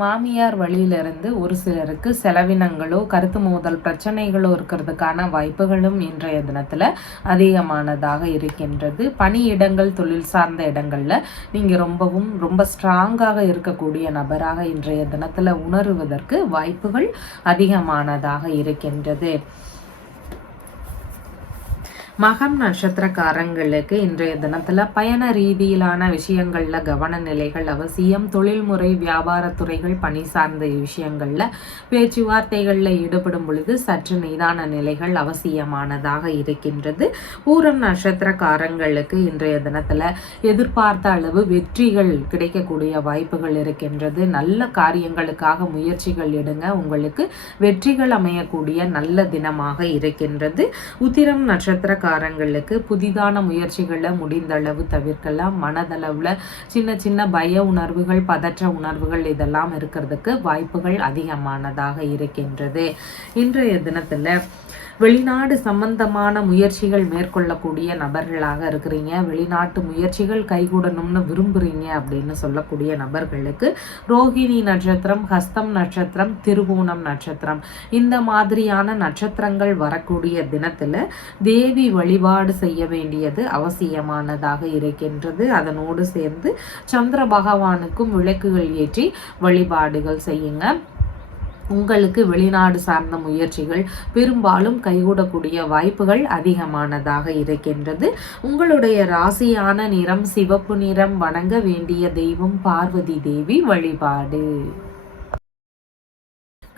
மாமியார் வழியிலிருந்து ஒரு சிலருக்கு செலவினங்களோ கருத்து மோதல் பிரச்சனைகளோ இருக்கிறதுக்கான வாய்ப்புகளும் இன்றைய தினத்தில் அதிகமானதாக இருக்கின்றது. பணியிடங்கள், தொழில் சார்ந்த இடங்கள்ல நீங்கள் ரொம்ப ஸ்ட்ராங்காக இருக்கக்கூடிய நபராக இன்றைய தினத்தில் உணருவதற்கு வாய்ப்புகள் அதிகமானதாக இருக்கின்றது. மகம் நட்சத்திரக்காரங்களுக்கு இன்றைய தினத்துல பயண ரீதியிலான விஷயங்கள்ல கவன நிலைகள் அவசியம். தொழில்முறை வியாபாரத்துறைகள், பணி சார்ந்த விஷயங்கள்ல பேச்சுவார்த்தைகள்ல ஈடுபடும் பொழுது சற்று நிதான நிலைகள் அவசியமானதாக இருக்கின்றது. பூரம் நட்சத்திரக்காரங்களுக்கு இன்றைய தினத்துல எதிர்பார்த்த அளவு வெற்றிகள் கிடைக்கக்கூடிய வாய்ப்புகள் இருக்கின்றது. நல்ல காரியங்களுக்காக முயற்சிகள் எடுங்க, உங்களுக்கு வெற்றிகள் அமையக்கூடிய நல்ல தினமாக இருக்கின்றது. உத்திரம் நட்சத்திர காரங்களுக்கு புதிதான முயற்சிகளை முடிந்த அளவு தவிர்க்கலாம். மனதளவுல சின்ன சின்ன பய உணர்வுகள், பதற்ற உணர்வுகள் இதெல்லாம் இருக்கிறதுக்கு வாய்ப்புகள் அதிகமானதாக இருக்கின்றது. இன்றைய தினத்துல வெளிநாடு சம்பந்தமான முயற்சிகள் மேற்கொள்ளக்கூடிய நபர்களாக இருக்கிறீங்க. வெளிநாட்டு முயற்சிகள் கைகூடணும்னு விரும்புறீங்க அப்படின்னு சொல்லக்கூடிய நபர்களுக்கு ரோகிணி நட்சத்திரம், ஹஸ்தம் நட்சத்திரம், திருவோணம் நட்சத்திரம், இந்த மாதிரியான நட்சத்திரங்கள் வரக்கூடிய தினத்துல தேவி வழிபாடு செய்ய வேண்டியது அவசியமானதாக இருக்கின்றது. அதனோடு சேர்ந்து சந்திர பகவானுக்கும் விளக்குகள் ஏற்றி வழிபாடுகள் செய்யுங்க. உங்களுக்கு வெளிநாடு சார்ந்த முயற்சிகள் பெரும்பாலும் கைகூடக்கூடிய வாய்ப்புகள் அதிகமானதாக இருக்கின்றது. உங்களுடைய ராசியான நிறம் சிவப்பு நிறம். வணங்க வேண்டிய தெய்வம் பார்வதி தேவி வழிபாடு.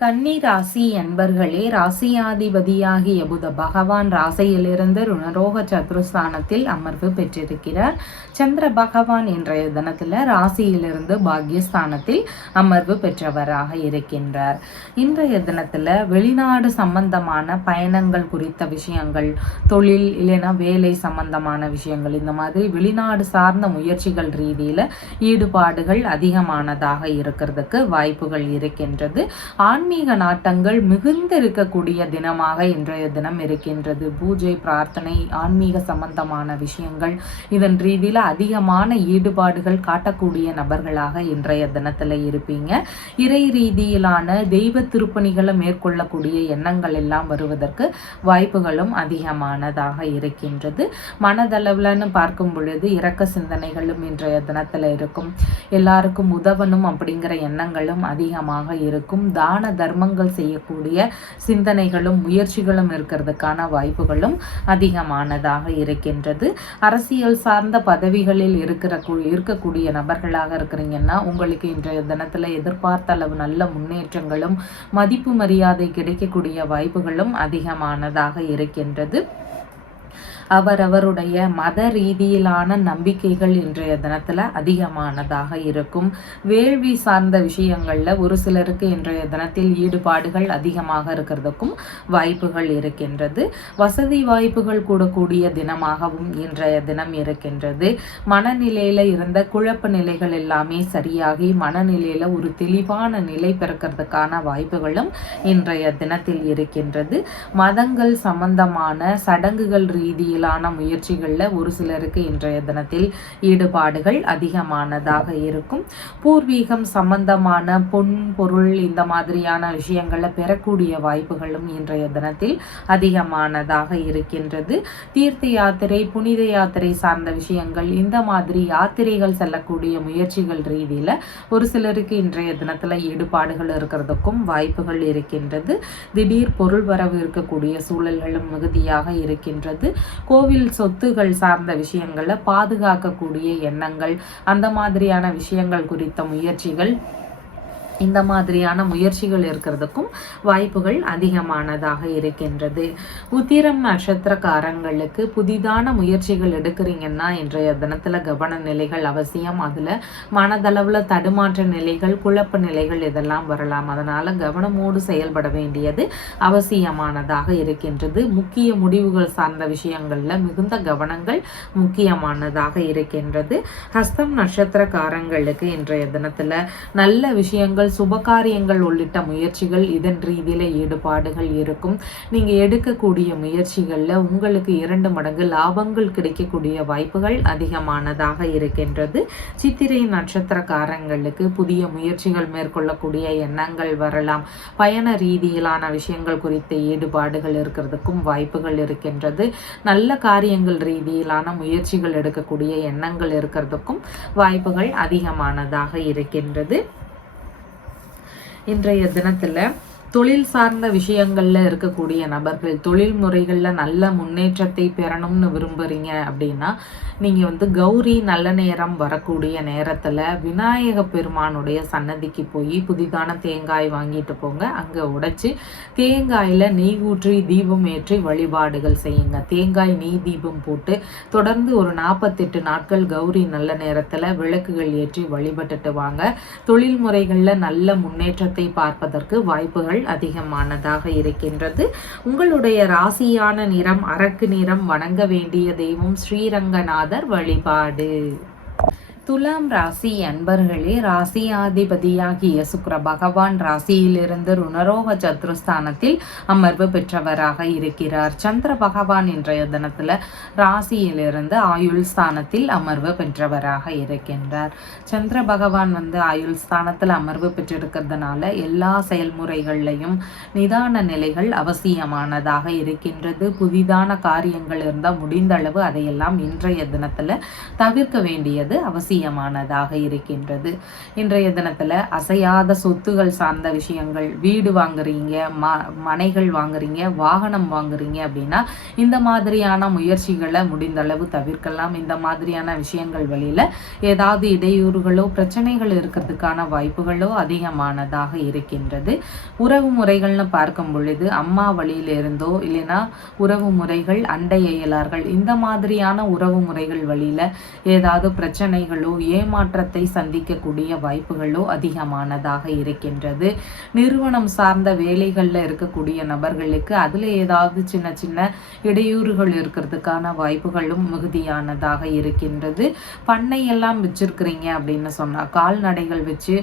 கன்னி ராசி என்பர்களே, ராசியாதிபதியாகிய புத பகவான் ராசியிலிருந்து ருணரோக சத்ருஸ்தானத்தில் அமர்வு பெற்றிருக்கிறார். சந்திர பகவான் இன்றைய தினத்துல ராசியிலிருந்து பாக்யஸ்தானத்தில் அமர்வு பெற்றவராக இருக்கின்றார். இன்றைய தினத்துல வெளிநாடு சம்பந்தமான பயணங்கள் குறித்த விஷயங்கள், தொழில் இல்லைன்னா வேலை சம்பந்தமான விஷயங்கள், இந்த மாதிரி வெளிநாடு சார்ந்த முயற்சிகள் ரீதியில ஈடுபாடுகள் அதிகமானதாக இருக்கிறதுக்கு வாய்ப்புகள் இருக்கின்றது. ஆண் ஆன்மீக நாட்டங்கள் மிகுந்து இருக்கக்கூடிய தினமாக இன்றைய தினம் இருக்கின்றது. பூஜை, பிரார்த்தனை, ஆன்மீக சம்பந்தமான விஷயங்கள் இதன் ரீதியில் அதிகமான ஈடுபாடுகள் காட்டக்கூடிய நபர்களாக இன்றைய தினத்தில் இருப்பீங்க. இறை ரீதியிலான தெய்வ திருப்பணிகளை மேற்கொள்ளக்கூடிய எண்ணங்கள் எல்லாம் வருவதற்கு வாய்ப்புகளும் அதிகமானதாக இருக்கின்றது. மனதளவுலன்னு பார்க்கும் பொழுது இரக்க சிந்தனைகளும் இன்றைய தினத்தில் இருக்கும். எல்லாருக்கும் உதவணும் அப்படிங்கிற எண்ணங்களும் அதிகமாக இருக்கும். தான தர்மங்கள் செய்யக்கூடிய சிந்தனைகளும் முயற்சிகளும் இருக்கிறதுக்கான வாய்ப்புகளும் அதிகமானதாக இருக்கின்றது. அரசியல் சார்ந்த பதவிகளில் இருக்கக்கூடிய நபர்களாக இருக்கிறீங்கன்னா உங்களுக்கு இன்றைய தினத்தில் எதிர்பார்த்த அளவு நல்ல முன்னேற்றங்களும் மதிப்பு மரியாதை கிடைக்கக்கூடிய வாய்ப்புகளும் அதிகமானதாக இருக்கின்றது. அவரவருடைய மத ரீதியிலான நம்பிக்கைகள் இன்றைய தினத்தில் அதிகமானதாக இருக்கும். வேள்வி சார்ந்த விஷயங்களில் ஒரு சிலருக்கு இன்றைய தினத்தில் ஈடுபாடுகள் அதிகமாக இருக்கிறதுக்கும் வாய்ப்புகள் இருக்கின்றது. வசதி வாய்ப்புகள் கூடக்கூடிய தினமாகவும் இன்றைய தினம் இருக்கின்றது. மனநிலையில் இருந்த குழப்ப நிலைகள் எல்லாமே சரியாகி மனநிலையில் ஒரு தெளிவான நிலை பிறக்கிறதுக்கான வாய்ப்புகளும் இன்றைய தினத்தில் இருக்கின்றது. மதங்கள் சம்பந்தமான சடங்குகள் ரீதியில் முயற்சிகளில் ஒரு சிலருக்கு இன்றைய தினத்தில் ஈடுபாடுகள் அதிகமானதாக இருக்கும். பூர்வீகம் சம்பந்தமான பொன் பொருள் இந்த மாதிரியான விஷயங்களை பெறக்கூடிய வாய்ப்புகளும் இன்றைய தினத்தில் அதிகமானதாக இருக்கின்றது. தீர்த்த யாத்திரை, புனித யாத்திரை சார்ந்த விஷயங்கள் இந்த மாதிரி யாத்திரைகள் செல்லக்கூடிய முயற்சிகள் ரீதியில் ஒரு சிலருக்கு இன்றைய தினத்தில் ஈடுபாடுகள் இருக்கிறதுக்கும் வாய்ப்புகள் இருக்கின்றது. திடீர் பொருள் வரவு இருக்கக்கூடிய சூழல்களும் மிகுதியாக இருக்கின்றது. கோவில் சொத்துகள் சார்ந்த விஷயங்களை பாதுகாக்கக்கூடிய எண்ணங்கள் அந்த மாதிரியான விஷயங்கள் குறித்த முயற்சிகள் இந்த மாதிரியான முயற்சிகள் இருக்கிறதுக்கும் வாய்ப்புகள் அதிகமானதாக இருக்கின்றது. உத்திரம் நட்சத்திரக்காரங்களுக்கு புதிதான முயற்சிகள் எடுக்கிறீங்கன்னா இன்றைய தினத்தில் கவன நிலைகள் அவசியம். அதில் மனதளவில் தடுமாற்ற நிலைகள், குழப்ப நிலைகள் இதெல்லாம் வரலாம். அதனால் கவனமோடு செயல்பட வேண்டியது அவசியமானதாக இருக்கின்றது. முக்கிய முடிவுகள் சார்ந்த விஷயங்களில் மிகுந்த கவனங்கள் முக்கியமானதாக இருக்கின்றது. ஹஸ்தம் நட்சத்திரக்காரங்களுக்கு இன்றைய தினத்தில் நல்ல விஷயங்கள், சுபகாரியங்கள் உள்ளிட்ட முயற்சிகள் இதன் ரீதியில ஈடுபாடுகள் இருக்கும். நீங்க எடுக்கக்கூடிய முயற்சிகள்ல உங்களுக்கு 2 மடங்கு லாபங்கள் கிடைக்கக்கூடிய வாய்ப்புகள் அதிகமானதாக இருக்கின்றது. சித்திரை நட்சத்திரக்காரங்களுக்கு புதிய முயற்சிகள் மேற்கொள்ளக்கூடிய எண்ணங்கள் வரலாம். பயண ரீதியிலான விஷயங்கள் குறித்த ஈடுபாடுகள் இருக்கிறதுக்கும் வாய்ப்புகள் இருக்கின்றது. நல்ல காரியங்கள் ரீதியிலான முயற்சிகள் எடுக்கக்கூடிய எண்ணங்கள் இருக்கிறதுக்கும் வாய்ப்புகள் அதிகமானதாக இருக்கின்றது. இன்றைய தினத்தில் தொழில் சார்ந்த விஷயங்கள்ல இருக்கக்கூடிய நபர்கள் தொழில் முறைகளில் நல்ல முன்னேற்றத்தை பெறணும்னு விரும்புகிறீங்க அப்படின்னா நீங்கள் கௌரி நல்ல நேரம் வரக்கூடிய நேரத்தில் விநாயக பெருமானுடைய சன்னதிக்கு போய் புதிதான தேங்காய் வாங்கிட்டு போங்க. அங்கே உடைச்சி தேங்காயில் நெய் ஊற்றி தீபம் ஏற்றி வழிபாடுகள் செய்யுங்க. தேங்காய் நெய் தீபம் போட்டு தொடர்ந்து ஒரு 48 நாட்கள் கௌரி நல்ல நேரத்தில் விளக்குகள் ஏற்றி வழிபட்டுட்டு வாங்க. தொழில் முறைகளில் நல்ல முன்னேற்றத்தை பார்ப்பதற்கு வாய்ப்புகள் அதிகமானதாக இருக்கின்றது. உங்களுடைய ராசியான நிறம் அரக்கு நிறம். வணங்க வேண்டிய தெய்வம் ஸ்ரீரங்கநாதர் வழிபாடு. துலாம் ராசி அன்பர்களே, ராசியாதிபதியாகிய சுக்கிர பகவான் ராசியிலிருந்து ருணரோக சத்ருஸ்தானத்தில் அமர்வு பெற்றவராக இருக்கிறார். சந்திர பகவான் இன்றைய தினத்தில் ராசியிலிருந்து ஆயுள் ஸ்தானத்தில் அமர்வு பெற்றவராக இருக்கின்றார். சந்திர பகவான் ஆயுள் ஸ்தானத்தில் அமர்வு பெற்றிருக்கிறதுனால எல்லா செயல்முறைகள்லையும் நிதான நிலைகள் அவசியமானதாக இருக்கின்றது. புதிதான காரியங்கள் இருந்தால் முடிந்த அளவு அதையெல்லாம் இன்றைய தினத்தில் தவிர்க்க வேண்டியது அவசியம் அவசியமானதாக இருக்கின்றது. இன்றைய தினத்துல அசையாத சொத்துகள் சார்ந்த விஷயங்கள், வீடு வாங்குறீங்க, மனைகள் வாங்குறீங்க, வாகனம் வாங்குறீங்க அப்படின்னா இந்த மாதிரியான முயற்சிகளை முடிந்த அளவு தவிர்க்கலாம். இந்த மாதிரியான விஷயங்கள் வழியில ஏதாவது இடையூறுகளோ பிரச்சனைகள் இருக்கிறதுக்கான வாய்ப்புகளோ அதிகமானதாக இருக்கின்றது. உறவு முறைகள்னு பார்க்கும் பொழுது அம்மா வழியிலிருந்தோ இல்லைன்னா உறவு முறைகள், அண்டை இயலார்கள், இந்த மாதிரியான உறவு முறைகள் வழியில ஏதாவது பிரச்சனைகளோ ஏமாற்றத்தை சந்திக்கக்கூடிய வாய்ப்புகளோ அதிகமானதாக இருக்கின்றது. நிறுவனம் சார்ந்த வேலைகள்ல இருக்கக்கூடிய நபர்களுக்கு அதுல ஏதாவது சின்ன சின்ன இடையூறுகள் இருக்கிறதுக்கான வாய்ப்புகளும் மிகுதியானதாக இருக்கின்றது. பண்ணை எல்லாம் வச்சிருக்கிறீங்க அப்படின்னு சொன்னா, கால்நடைகள் வச்சு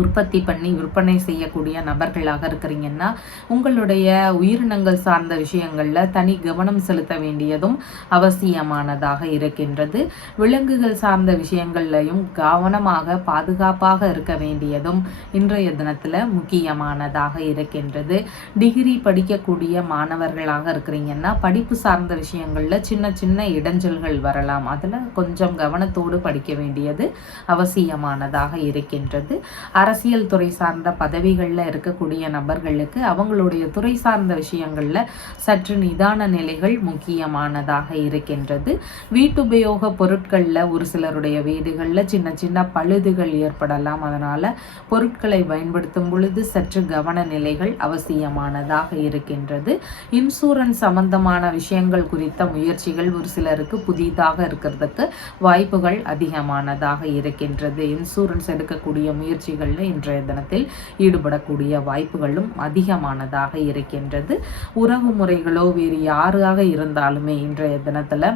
உற்பத்தி பண்ணி விற்பனை செய்யக்கூடிய நபர்களாக இருக்கிறீங்கன்னா உங்களுடைய உயிரினங்கள் சார்ந்த விஷயங்களில் தனி கவனம் செலுத்த வேண்டியதும் அவசியமானதாக இருக்கின்றது. விலங்குகள் சார்ந்த விஷயங்கள்லையும் கவனமாக பாதுகாப்பாக இருக்க வேண்டியதும் இன்றைய தினத்தில் முக்கியமானதாக இருக்கின்றது. டிகிரி படிக்கக்கூடிய மாணவர்களாக இருக்கிறீங்கன்னா படிப்பு சார்ந்த விஷயங்களில் சின்ன சின்ன இடைஞ்சல்கள் வரலாம். அதில் கொஞ்சம் கவனத்தோடு படிக்க வேண்டியது அவசியமானதாக இருக்கின்றது. அரசியல் துறை சார்ந்த பதவிகளில் இருக்கக்கூடிய நபர்களுக்கு அவங்களுடைய துறை சார்ந்த விஷயங்களில் சற்று நிதான நிலைகள் முக்கியமானதாக இருக்கின்றது. வீட்டுபயோக பொருட்களில் ஒரு சிலருடைய வீடுகளில் சின்ன சின்ன பழுதுகள் ஏற்படலாம். அதனால் பொருட்களை பயன்படுத்தும் பொழுது சற்று கவன நிலைகள் அவசியமானதாக இருக்கின்றது. இன்சூரன்ஸ் சம்பந்தமான விஷயங்கள் குறித்த முயற்சிகள் ஒரு சிலருக்கு புதிதாக இருக்கிறதுக்கு வாய்ப்புகள் அதிகமானதாக இருக்கின்றது. இன்சூரன்ஸ் எடுக்கக்கூடிய முயற்சிகள் இன்றைய தினத்தில் ஈடுபடக்கூடிய வாய்ப்புகளும் அதிகமானதாக இருக்கின்றது. உறவு முறைகளோ வேறு யாராக இருந்தாலுமே இன்றைய தினத்தில்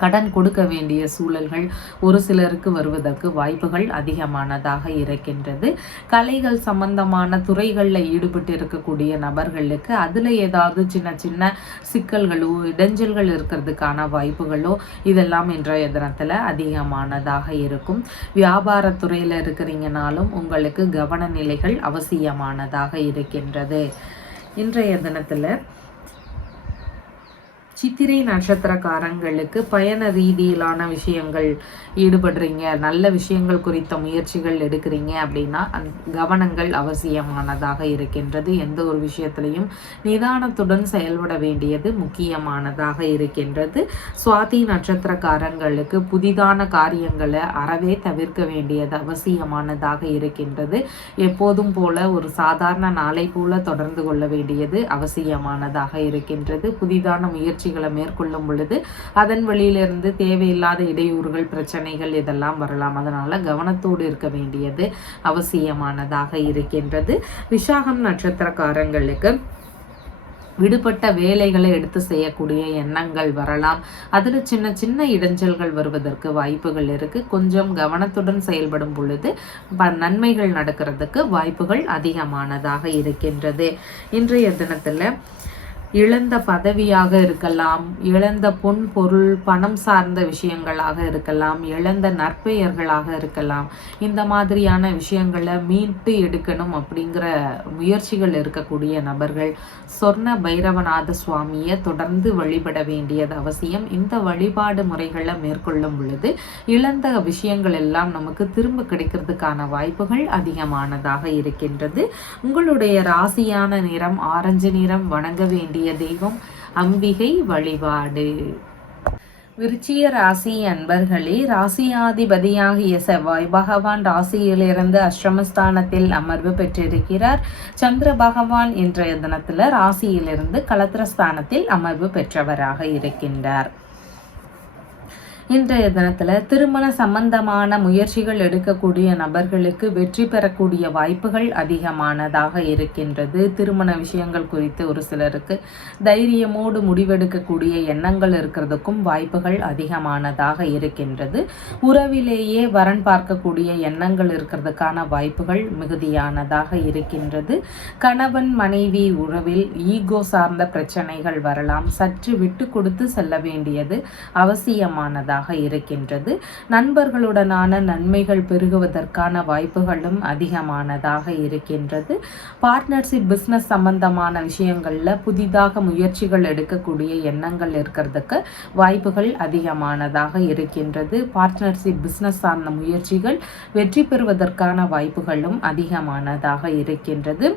கடன் கொடுக்க வேண்டிய சூழல்கள் ஒரு சிலருக்கு வருவதற்கு வாய்ப்புகள் அதிகமானதாக இருக்கின்றது. கலைகள் சம்பந்தமான துறைகளில் ஈடுபட்டு இருக்கக்கூடிய நபர்களுக்கு அதில் ஏதாவது சின்ன சின்ன சிக்கல்களோ இடைஞ்சல்கள் இருக்கிறதுக்கான வாய்ப்புகளோ இதெல்லாம் இன்றைய தினத்தில் அதிகமானதாக இருக்கும். வியாபாரத்துறையில் இருக்கிறீங்கனாலும் உங்களுக்கு கவன நிலைகள் அவசியமானதாக இருக்கின்றது. இன்றைய தினத்தில் சித்திரை நட்சத்திரக்காரங்களுக்கு பயண ரீதியிலான விஷயங்கள் ஈடுபடுறீங்க, நல்ல விஷயங்கள் குறித்த முயற்சிகள் எடுக்கிறீங்க அப்படின்னா கவனங்கள் அவசியமானதாக இருக்கின்றது. எந்த ஒரு விஷயத்திலையும் நிதானத்துடன் செயல்பட வேண்டியது முக்கியமானதாக இருக்கின்றது. சுவாதி நட்சத்திரக்காரங்களுக்கு புதிதான காரியங்களை அறவே தவிர்க்க வேண்டியது அவசியமானதாக இருக்கின்றது. எப்போதும் போல ஒரு சாதாரண நாளை போல தொடர்ந்து கொள்ள வேண்டியது அவசியமானதாக இருக்கின்றது. புதிதான முயற்சிகளை மேற்கொள்ளும் பொழுது அதன் வழியிலிருந்து தேவையில்லாத இடையூறுகள் பிரச்சனைகள் இதெல்லாம் வரலாம். அதனால கவனத்தோடு இருக்க வேண்டியது அவசியமானதாக இருக்கின்றது. விசாகம் நட்சத்திரக்காரங்களுக்கு விடுபட்ட வேலைகளை எடுத்து செய்யக்கூடிய எண்ணங்கள் வரலாம். அதில் சின்ன சின்ன இடைஞ்சல்கள் வருவதற்கு வாய்ப்புகள் இருக்கு. கொஞ்சம் கவனத்துடன் செயல்படும் பொழுது நன்மைகள் நடக்கிறதுக்கு வாய்ப்புகள் அதிகமானதாக இருக்கின்றது. இன்றைய தினத்தில் இழந்த பதவியாக இருக்கலாம், இழந்த பொன் பொருள் பணம் சார்ந்த விஷயங்களாக இருக்கலாம், இழந்த நற்பெயர்களாக இருக்கலாம். இந்த மாதிரியான விஷயங்களை மீட்டு எடுக்கணும் அப்படிங்கிற முயற்சிகள் இருக்கக்கூடிய நபர்கள் சொர்ண பைரவநாத சுவாமியை தொடர்ந்து வழிபட வேண்டியது அவசியம். இந்த வழிபாடு முறைகளை மேற்கொள்ளும் பொழுது இழந்த விஷயங்கள் எல்லாம் நமக்கு திரும்ப கிடைக்கிறதுக்கான வாய்ப்புகள் அதிகமானதாக இருக்கின்றது. உங்களுடைய ராசியான நிறம் ஆரஞ்சு நிறம். வணங்க வேண்டிய தெய்வம் அம்பிகை வழிபாடு. விருச்சிக ராசி அன்பர்களே, ராசியாதிபதியாகிய செவ்வாய் பகவான் ராசியிலிருந்து அஷ்டமஸ்தானத்தில் அமர்வு பெற்றிருக்கிறார். சந்திர பகவான் இன்றைய தினத்தில் ராசியிலிருந்து களத்திரஸ்தானத்தில் அமர்வு பெற்றவராக இருக்கின்றார். இன்றைய தினத்தில் திருமண சம்பந்தமான முயற்சிகள் எடுக்கக்கூடிய நபர்களுக்கு வெற்றி பெறக்கூடிய வாய்ப்புகள் அதிகமானதாக இருக்கின்றது. திருமண விஷயங்கள் குறித்து ஒரு சிலருக்கு தைரியமோடு முடிவெடுக்கக்கூடிய எண்ணங்கள் இருக்கிறதுக்கும் வாய்ப்புகள் அதிகமானதாக இருக்கின்றது. உறவிலேயே வரன் பார்க்கக்கூடிய எண்ணங்கள் இருக்கிறதுக்கான வாய்ப்புகள் மிகுதியானதாக இருக்கின்றது. கணவன் மனைவி உறவில் ஈகோ சார்ந்த பிரச்சனைகள் வரலாம். சற்று விட்டு கொடுத்து செல்ல வேண்டியது அவசியமானதாக இருக்கின்றது. நண்பர்களுடனான நன்மைகள் பெருகுவதற்கான வாய்ப்புகளும் அதிகமானதாக இருக்கின்றது. பார்ட்னர்ஷிப் பிசினஸ் சம்பந்தமான விஷயங்கள்ல புதிதாக முயற்சிகள் எடுக்கக்கூடிய எண்ணங்கள் இருக்கிறதுக்கு வாய்ப்புகள் அதிகமானதாக இருக்கின்றது. பார்ட்னர்ஷிப் பிசினஸ் சார்ந்த முயற்சிகள் வெற்றி பெறுவதற்கான வாய்ப்புகளும் அதிகமானதாக இருக்கின்றது.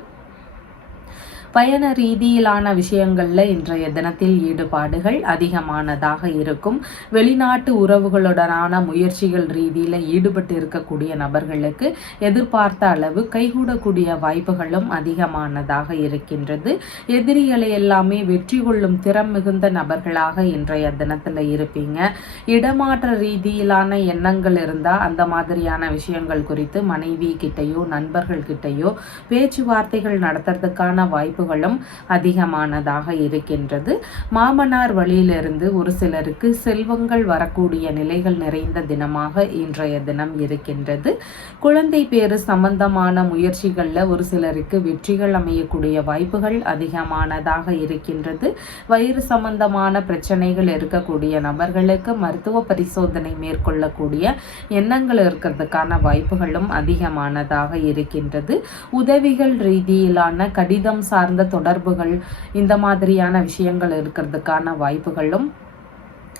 பயண ரீதியிலான விஷயங்கள்ல இன்றைய தினத்தில் ஈடுபாடுகள் அதிகமானதாக இருக்கும். வெளிநாட்டு உறவுகளுடனான முயற்சிகள் ரீதியில ஈடுபட்டு இருக்கக்கூடிய நபர்களுக்கு எதிர்பார்த்த அளவு கைகூடக்கூடிய வாய்ப்புகளும் அதிகமானதாக இருக்கின்றது. எதிரிகளை எல்லாமே வெற்றி கொள்ளும் திறம் மிகுந்த நபர்களாக இன்றைய தினத்துல இருப்பீங்க. இடமாற்ற ரீதியிலான எண்ணங்கள் இருந்தா அந்த மாதிரியான விஷயங்கள் குறித்து மனைவி கிட்டையோ நண்பர்கள் கிட்டையோ பேச்சுவார்த்தைகள் நடத்துறதுக்கான வாய்ப்பு வாய்ப்புகளும் அதிகமானதாக இருக்கின்றது. மாமனார் வழியிலிருந்து ஒரு சிலருக்கு செல்வங்கள் வரக்கூடிய நிலைகள் நிறைந்த தினமாக இன்றைய தினம் இருக்கின்றது. குழந்தை பேறு சம்பந்தமான முயற்சிகளில் ஒரு சிலருக்கு வெற்றிகள் அமையக்கூடிய வாய்ப்புகள் அதிகமானதாக இருக்கின்றது. வயிறு சம்பந்தமான பிரச்சனைகள் இருக்கக்கூடிய நபர்களுக்கு மருத்துவ பரிசோதனை மேற்கொள்ளக்கூடிய எண்ணங்கள் இருக்கிறதுக்கான வாய்ப்புகளும் அதிகமானதாக இருக்கின்றது. உதவிகள் ரீதியிலான கடிதம் சார்ந்த தொடர்புகள் இந்த மாதிரியான விஷயங்கள் இருக்கிறதுக்கான வாய்ப்புகளும்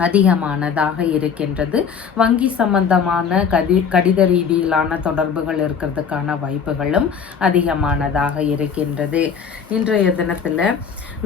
அதிகமானதாக இருக்கின்றது. வங்கி சம்பந்தமான கடித ரீதியிலான தொடர்புகள் இருக்கிறதுக்கான வாய்ப்புகளும் அதிகமானதாக இருக்கின்றது. இன்றைய தினத்தில்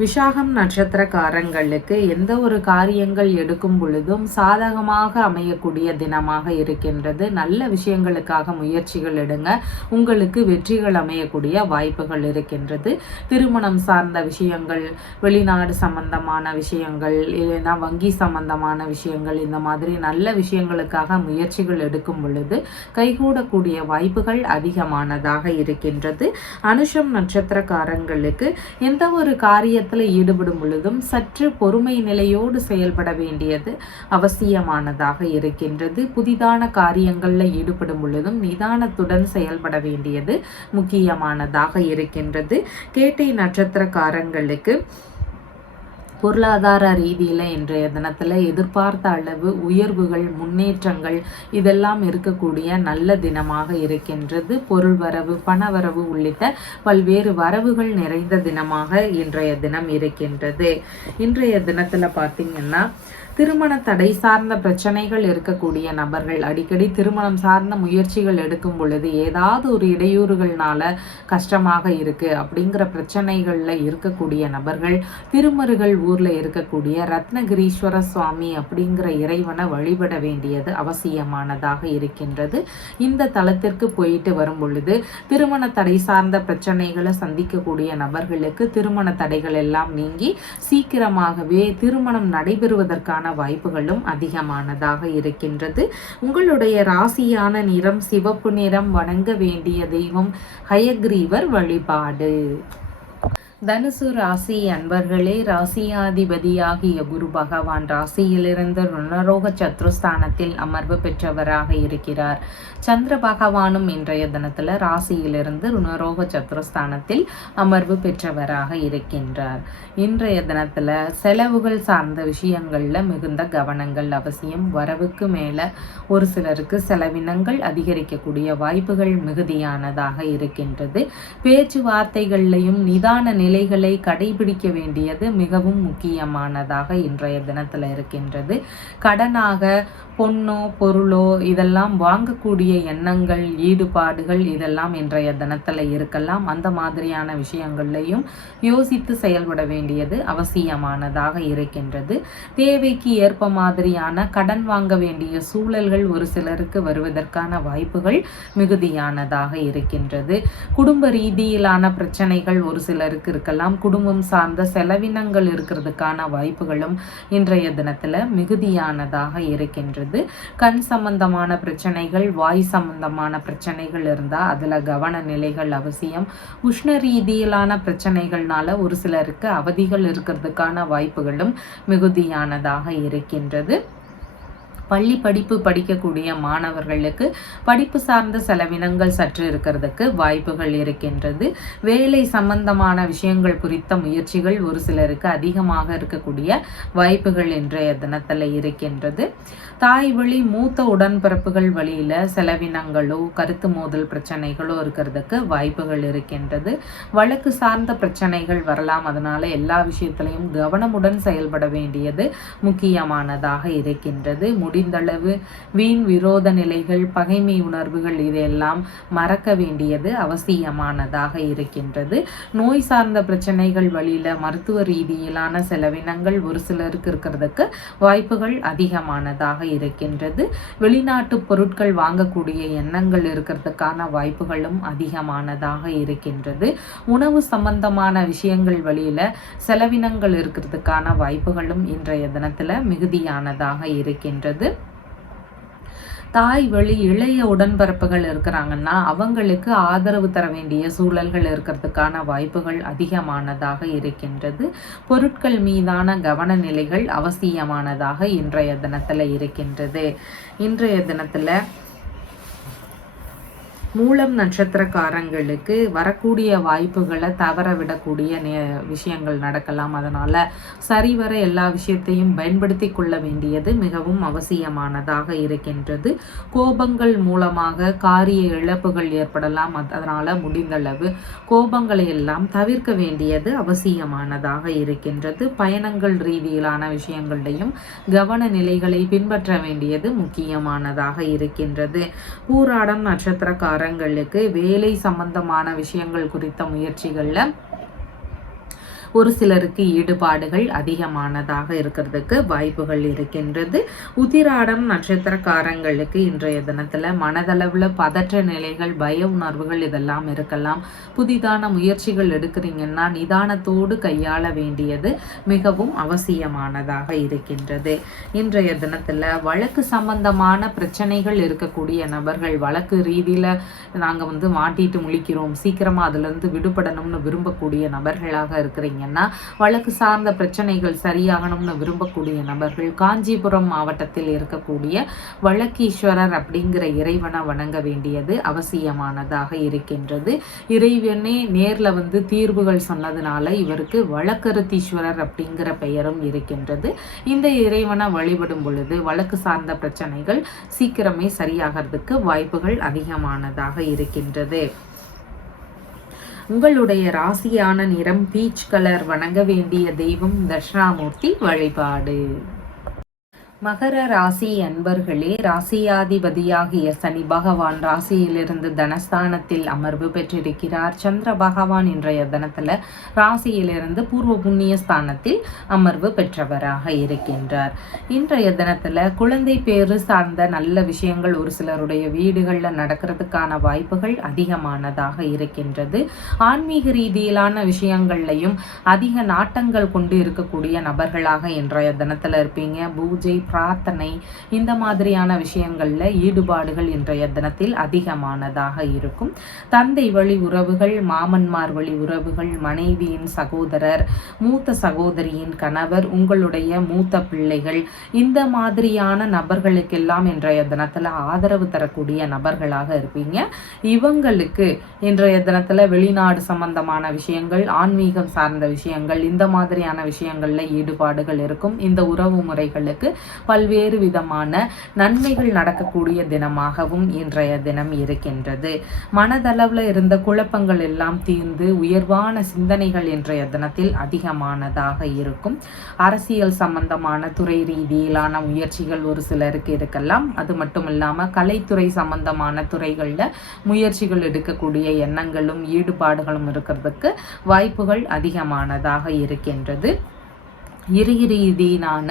விசாகம் நட்சத்திரக்காரங்களுக்கு எந்த ஒரு காரியங்கள் எடுக்கும் பொழுதும் சாதகமாக அமையக்கூடிய தினமாக இருக்கின்றது. நல்ல விஷயங்களுக்காக முயற்சிகள் எடுங்க, உங்களுக்கு வெற்றிகள் அமையக்கூடிய வாய்ப்புகள் இருக்கின்றது. திருமணம் சார்ந்த விஷயங்கள், வெளிநாடு சம்பந்தமான விஷயங்கள், இல்லைன்னா வங்கி சம்பந்தமான விஷயங்கள், இந்த மாதிரி நல்ல விஷயங்களுக்காக முயற்சிகள் எடுக்கும் பொழுது கைகூடக்கூடிய வாய்ப்புகள் அதிகமானதாக இருக்கின்றது. அனுஷம் நட்சத்திரக்காரங்களுக்கு எந்த ஒரு காரியத்தில் ஈடுபடும் பொழுதும் சற்று பொறுமை நிலையோடு செயல்பட வேண்டியது அவசியமானதாக இருக்கின்றது. புதிதான காரியங்களில் ஈடுபடும் பொழுதும் நிதானத்துடன் செயல்பட வேண்டியது முக்கியமானதாக இருக்கின்றது. கேட்டை நட்சத்திரக்காரங்களுக்கு பொருளாதார ரீதியில் இன்றைய தினத்தில் எதிர்பார்த்த அளவு உயர்வுகள், முன்னேற்றங்கள் இதெல்லாம் இருக்கக்கூடிய நல்ல தினமாக இருக்கின்றது. பொருள் வரவு, பணவரவு உள்ளிட்ட பல்வேறு வரவுகள் நிறைந்த தினமாக இன்றைய தினம் இருக்கின்றது. இன்றைய தினத்தில் பார்த்தீங்கன்னா திருமண தடை சார்ந்த பிரச்சனைகள் இருக்கக்கூடிய நபர்கள், அடிக்கடி திருமணம் சார்ந்த முயற்சிகள் எடுக்கும் பொழுது ஏதாவது ஒரு இடையூறுகள்னால கஷ்டமாக இருக்கு அப்படிங்கிற பிரச்சனைகள்ல இருக்கக்கூடிய நபர்கள் திருமருகல் ஊர்ல இருக்கக்கூடிய ரத்னகிரீஸ்வர சுவாமி அப்படிங்கிற இறைவனை வழிபட வேண்டியது அவசியமானதாக இருக்கின்றது. இந்த தலத்திற்கு போயிட்டு வரும் பொழுது திருமண தடை சார்ந்த பிரச்சனைகளை சந்திக்கக்கூடிய நபர்களுக்கு திருமண தடைகள் எல்லாம் நீங்கி சீக்கிரமாகவே திருமணம் நடைபெறுவதற்கான வாய்ப்புகளும் அதிகமானதாக இருக்கின்றது. உங்களுடைய ராசியான நிறம் சிவப்பு நிறம். வணங்க வேண்டிய தெய்வம் ஹயக்ரீவர் வழிபாடு. தனுசு ராசி அன்பர்களே, ராசியாதிபதியாகிய குரு பகவான் ராசியிலிருந்து ருணரோக சத்ருஸ்தானத்தில் அமர்வு பெற்றவராக இருக்கிறார். சந்திர பகவானும் இன்றைய தினத்தில் ராசியிலிருந்து ருணரோக சத்ருஸ்தானத்தில் அமர்வு பெற்றவராக இருக்கின்றார். இன்றைய தினத்தில் செலவுகள் சார்ந்த விஷயங்களில் மிகுந்த கவனங்கள் அவசியம். வரவுக்கு மேலே ஒரு சிலருக்கு செலவினங்கள் அதிகரிக்கக்கூடிய வாய்ப்புகள் மிகுதியானதாக இருக்கின்றது. பேச்சுவார்த்தைகள்லையும் நிதான நிலைகளை கடைபிடிக்க வேண்டியது மிகவும் முக்கியமானதாக இன்றைய தினத்தில் இருக்கின்றது. கடனாக பொண்ணோ பொருளோ இதெல்லாம் வாங்கக்கூடிய எண்ணங்கள், ஈடுபாடுகள் இதெல்லாம் இன்றைய தினத்தில் இருக்கலாம். அந்த மாதிரியான விஷயங்கள்லையும் யோசித்து செயல்பட வேண்டியது அவசியமானதாக இருக்கின்றது. தேவைக்கு ஏற்ப மாதிரியான கடன் வாங்க வேண்டிய சூழல்கள் ஒரு சிலருக்கு வருவதற்கான வாய்ப்புகள் மிகுதியானதாக இருக்கின்றது. குடும்ப ரீதியிலான பிரச்சனைகள் ஒரு சிலருக்கு இருக்கலாம். குடும்பம் சார்ந்த செலவினங்கள் இருக்கிறதுக்கான வாய்ப்புகளும் இன்றைய தினத்தில் மிகுதியானதாக இருக்கின்றது. கண் சம்பந்தமான பிரச்சனைகள், வாய் சம்பந்தமான பிரச்சனைகள் இருந்தால் அதில் கவன நிலைகள் அவசியம். உஷ்ண ரீதியிலான பிரச்சனைகள்னால ஒரு சிலருக்கு அவதிகள் இருக்கிறதுக்கான வாய்ப்புகளும் மிகுதியானதாக இருக்கின்றது. பள்ளி படிப்பு படிக்கக்கூடிய மாணவர்களுக்கு படிப்பு சார்ந்த செலவினங்கள் சற்று இருக்கிறதுக்கு வாய்ப்புகள் இருக்கின்றது. வேலை சம்பந்தமான விஷயங்கள் குறித்த முயற்சிகள் ஒரு சிலருக்கு அதிகமாக இருக்கக்கூடிய வாய்ப்புகள் இன்றைய தினத்தில் இருக்கின்றது. தாய் வழி மூத்த உடன்பிறப்புகள் வழியில் செலவினங்களோ கருத்து மோதல் பிரச்சனைகளோ இருக்கிறதுக்கு வாய்ப்புகள் இருக்கின்றது. வழக்கு சார்ந்த பிரச்சனைகள் வரலாம். அதனால எல்லா விஷயத்திலையும் கவனமுடன் செயல்பட வேண்டியது முக்கியமானதாக இருக்கின்றது. முடிந்தளவு வீண் விரோத நிலைகள், பகைமை உணர்வுகள் இதையெல்லாம் மறக்க வேண்டியது அவசியமானதாக இருக்கின்றது. நோய் சார்ந்த பிரச்சனைகள் வழியில மருத்துவ ரீதியிலான செலவினங்கள் ஒரு சிலருக்கு இருக்கிறதுக்கு வாய்ப்புகள் அதிகமானதாக இருக்கின்றது. வெளிநாட்டு பொருட்கள் வாங்கக்கூடிய எண்ணங்கள் இருக்கிறதுக்கான வாய்ப்புகளும் அதிகமானதாக இருக்கின்றது. உணவு சம்பந்தமான விஷயங்கள் வழியில செலவினங்கள் இருக்கிறதுக்கான வாய்ப்புகளும் இன்றைய தினத்துல மிகுதியானதாக இருக்கின்றது. தாய் வழி இளைய உடன்பிறப்புகள் இருக்கிறாங்கன்னா அவங்களுக்கு ஆதரவு தர வேண்டிய சூழல்கள் இருக்கிறதுக்கான வாய்ப்புகள் அதிகமானதாக இருக்கின்றது. பொருட்கள் மீதான கவன நிலைகள் அவசியமானதாக இன்றைய தினத்துல இருக்கின்றது. இன்றைய தினத்துல மூலம் நட்சத்திரக்காரங்களுக்கு வரக்கூடிய வாய்ப்புகளை தவற விடக்கூடிய விஷயங்கள் நடக்கலாம். அதனால சரிவர எல்லா விஷயத்தையும் பயன்படுத்தி கொள்ள வேண்டியது மிகவும் அவசியமானதாக இருக்கின்றது. கோபங்கள் மூலமாக காரிய இழப்புகள் ஏற்படலாம். அதனால முடிந்தளவு கோபங்களை எல்லாம் தவிர்க்க வேண்டியது அவசியமானதாக இருக்கின்றது. பயணங்கள் ரீதியிலான விஷயங்களையும் கவன நிலைகளை பின்பற்ற வேண்டியது முக்கியமானதாக இருக்கின்றது. பூராடம் நட்சத்திரக்கார வேலை சம்பந்தமான விஷயங்கள் குறித்த முயற்சிகள்ல ஒரு சிலருக்கு ஈடுபாடுகள் அதிகமானதாக இருக்கிறதுக்கு வாய்ப்புகள் இருக்கின்றது. உத்திராடம் நட்சத்திரக்காரங்களுக்கு இன்றைய தினத்துல மனதளவுல பதற்ற நிலைகள், பய உணர்வுகள் இதெல்லாம் இருக்கலாம். புதிதான முயற்சிகள் எடுக்கிறீங்கன்னா நிதானத்தோடு கையாள வேண்டியது மிகவும் அவசியமானதாக இருக்கின்றது. இன்றைய தினத்துல வழக்கு சம்பந்தமான பிரச்சனைகள் இருக்கக்கூடிய நபர்கள், வழக்கு ரீதியில நாங்க மாட்டிட்டு முழிக்கிறோம், சீக்கிரமா அதுல இருந்து விடுபடணும்னு விரும்பக்கூடிய நபர்களாக இருக்கிறீங்க, வழக்கு சார்ந்த பிரச்சனைகள் சரியாகணும்னு விரும்பக்கூடிய நபர்கள் காஞ்சிபுரம் மாவட்டத்தில் இருக்கக்கூடிய வழக்கீஸ்வரர் அப்படிங்கிற இறைவனை வணங்க வேண்டியது அவசியமானதாக இருக்கின்றது. இறைவனே நேர்ல தீர்வுகள் சொன்னதுனால இவருக்கு வழக்கருத்தீஸ்வரர் அப்படிங்கிற பெயரும் இருக்கின்றது. இந்த இறைவனை வழிபடும் பொழுது வழக்கு சார்ந்த பிரச்சனைகள் சீக்கிரமே சரியாகிறதுக்கு வாய்ப்புகள் அதிகமானதாக இருக்கின்றது. உங்களுடைய ராசியான நிறம் பீச் கலர். வணங்க வேண்டிய தெய்வம் தட்சிணாமூர்த்தி வழிபாடு. மகர ராசி அன்பர்களே, ராசியாதிபதியாகிய சனி பகவான் ராசியிலிருந்து தனஸ்தானத்தில் அமர்வு பெற்றிருக்கிறார். சந்திர பகவான் இன்றைய தினத்துல ராசியிலிருந்து பூர்வ புண்ணிய ஸ்தானத்தில் அமர்வு பெற்றவராக இருக்கின்றார். இன்றைய தினத்துல குழந்தை பேரு சார்ந்த நல்ல விஷயங்கள் ஒரு சிலருடைய வீடுகள்ல நடக்கிறதுக்கான வாய்ப்புகள் அதிகமானதாக இருக்கின்றது. ஆன்மீக ரீதியிலான விஷயங்கள்லையும் அதிக நாட்டங்கள் கொண்டு இருக்கக்கூடிய நபர்களாக இன்றைய தினத்துல இருப்பீங்க. பூஜை, பிரார்த்தனை இந்த மாதிரியான விஷயங்கள்ல ஈடுபாடுகள் இன்றைய தினத்தில் அதிகமானதாக இருக்கும். தந்தை வழி உறவுகள், மாமன்மார் வழி உறவுகள், மனைவியின் சகோதரர், மூத்த சகோதரியின் கணவர், உங்களுடைய மூத்த பிள்ளைகள், இந்த மாதிரியான நபர்களுக்கெல்லாம் இன்றைய தினத்துல ஆதரவு தரக்கூடிய நபர்களாக இருப்பீங்க. இவங்களுக்கு இன்றைய தினத்துல வெளிநாடு சம்பந்தமான விஷயங்கள், ஆன்மீகம் சார்ந்த விஷயங்கள், இந்த மாதிரியான விஷயங்கள்ல ஈடுபாடுகள் இருக்கும். இந்த உறவு முறைகளுக்கு பல்வேறு விதமான நன்மைகள் நடக்கக்கூடிய தினமாகவும் இன்றைய தினம் இருக்கின்றது. மனதளவில் இருந்த குழப்பங்கள் எல்லாம் தீர்ந்து உயர்வான சிந்தனைகள் இன்றைய தினத்தில் அதிகமானதாக இருக்கும். அரசியல் சம்பந்தமான துறை ரீதியிலான முயற்சிகள் ஒரு சிலருக்கு இருக்கலாம். அது மட்டும் இல்லாம கலைத்துறை சம்பந்தமான துறைகள்ல முயற்சிகள் எடுக்கக்கூடிய எண்ணங்களும் ஈடுபாடுகளும் இருக்கிறதுக்கு வாய்ப்புகள் அதிகமானதாக இருக்கின்றது. ரீதியிலான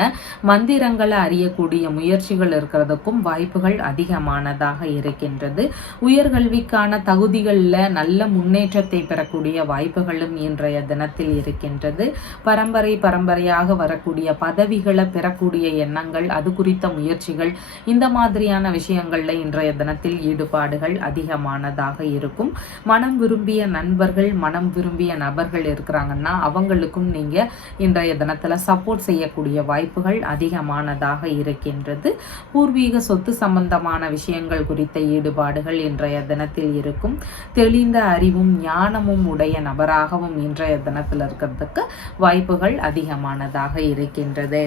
மந்திரங்களை அறியக்கூடிய முயற்சிகள் இருக்கிறதுக்கும் வாய்ப்புகள் அதிகமானதாக இருக்கின்றது. உயர்கல்விக்கான தகுதிகளில் நல்ல முன்னேற்றத்தை பெறக்கூடிய வாய்ப்புகளும் இன்றைய தினத்தில் இருக்கின்றது. பரம்பரையாக வரக்கூடிய பதவிகளை பெறக்கூடிய எண்ணங்கள், அது குறித்த முயற்சிகள், இந்த மாதிரியான விஷயங்கள்ல இன்றைய தினத்தில் ஈடுபாடுகள் அதிகமானதாக இருக்கும். மனம் விரும்பிய நண்பர்கள், மனம் விரும்பிய நபர்கள் இருக்கிறாங்கன்னா அவங்களுக்கும் நீங்க இன்றைய தினத்துல சப்போர்ட் செய்யக்கூடிய வாய்ப்புகள் அதிகமானதாக இருக்கின்றது. பூர்வீக சொத்து சம்பந்தமான விஷயங்கள் குறித்த ஈடுபாடுகள் இன்றைய தினத்தில் இருக்கும். தெளிந்த அறிவும் ஞானமும் உடைய நபராகவும் இன்றைய தினத்தில் இருக்கிறதுக்கு வாய்ப்புகள் அதிகமானதாக இருக்கின்றது.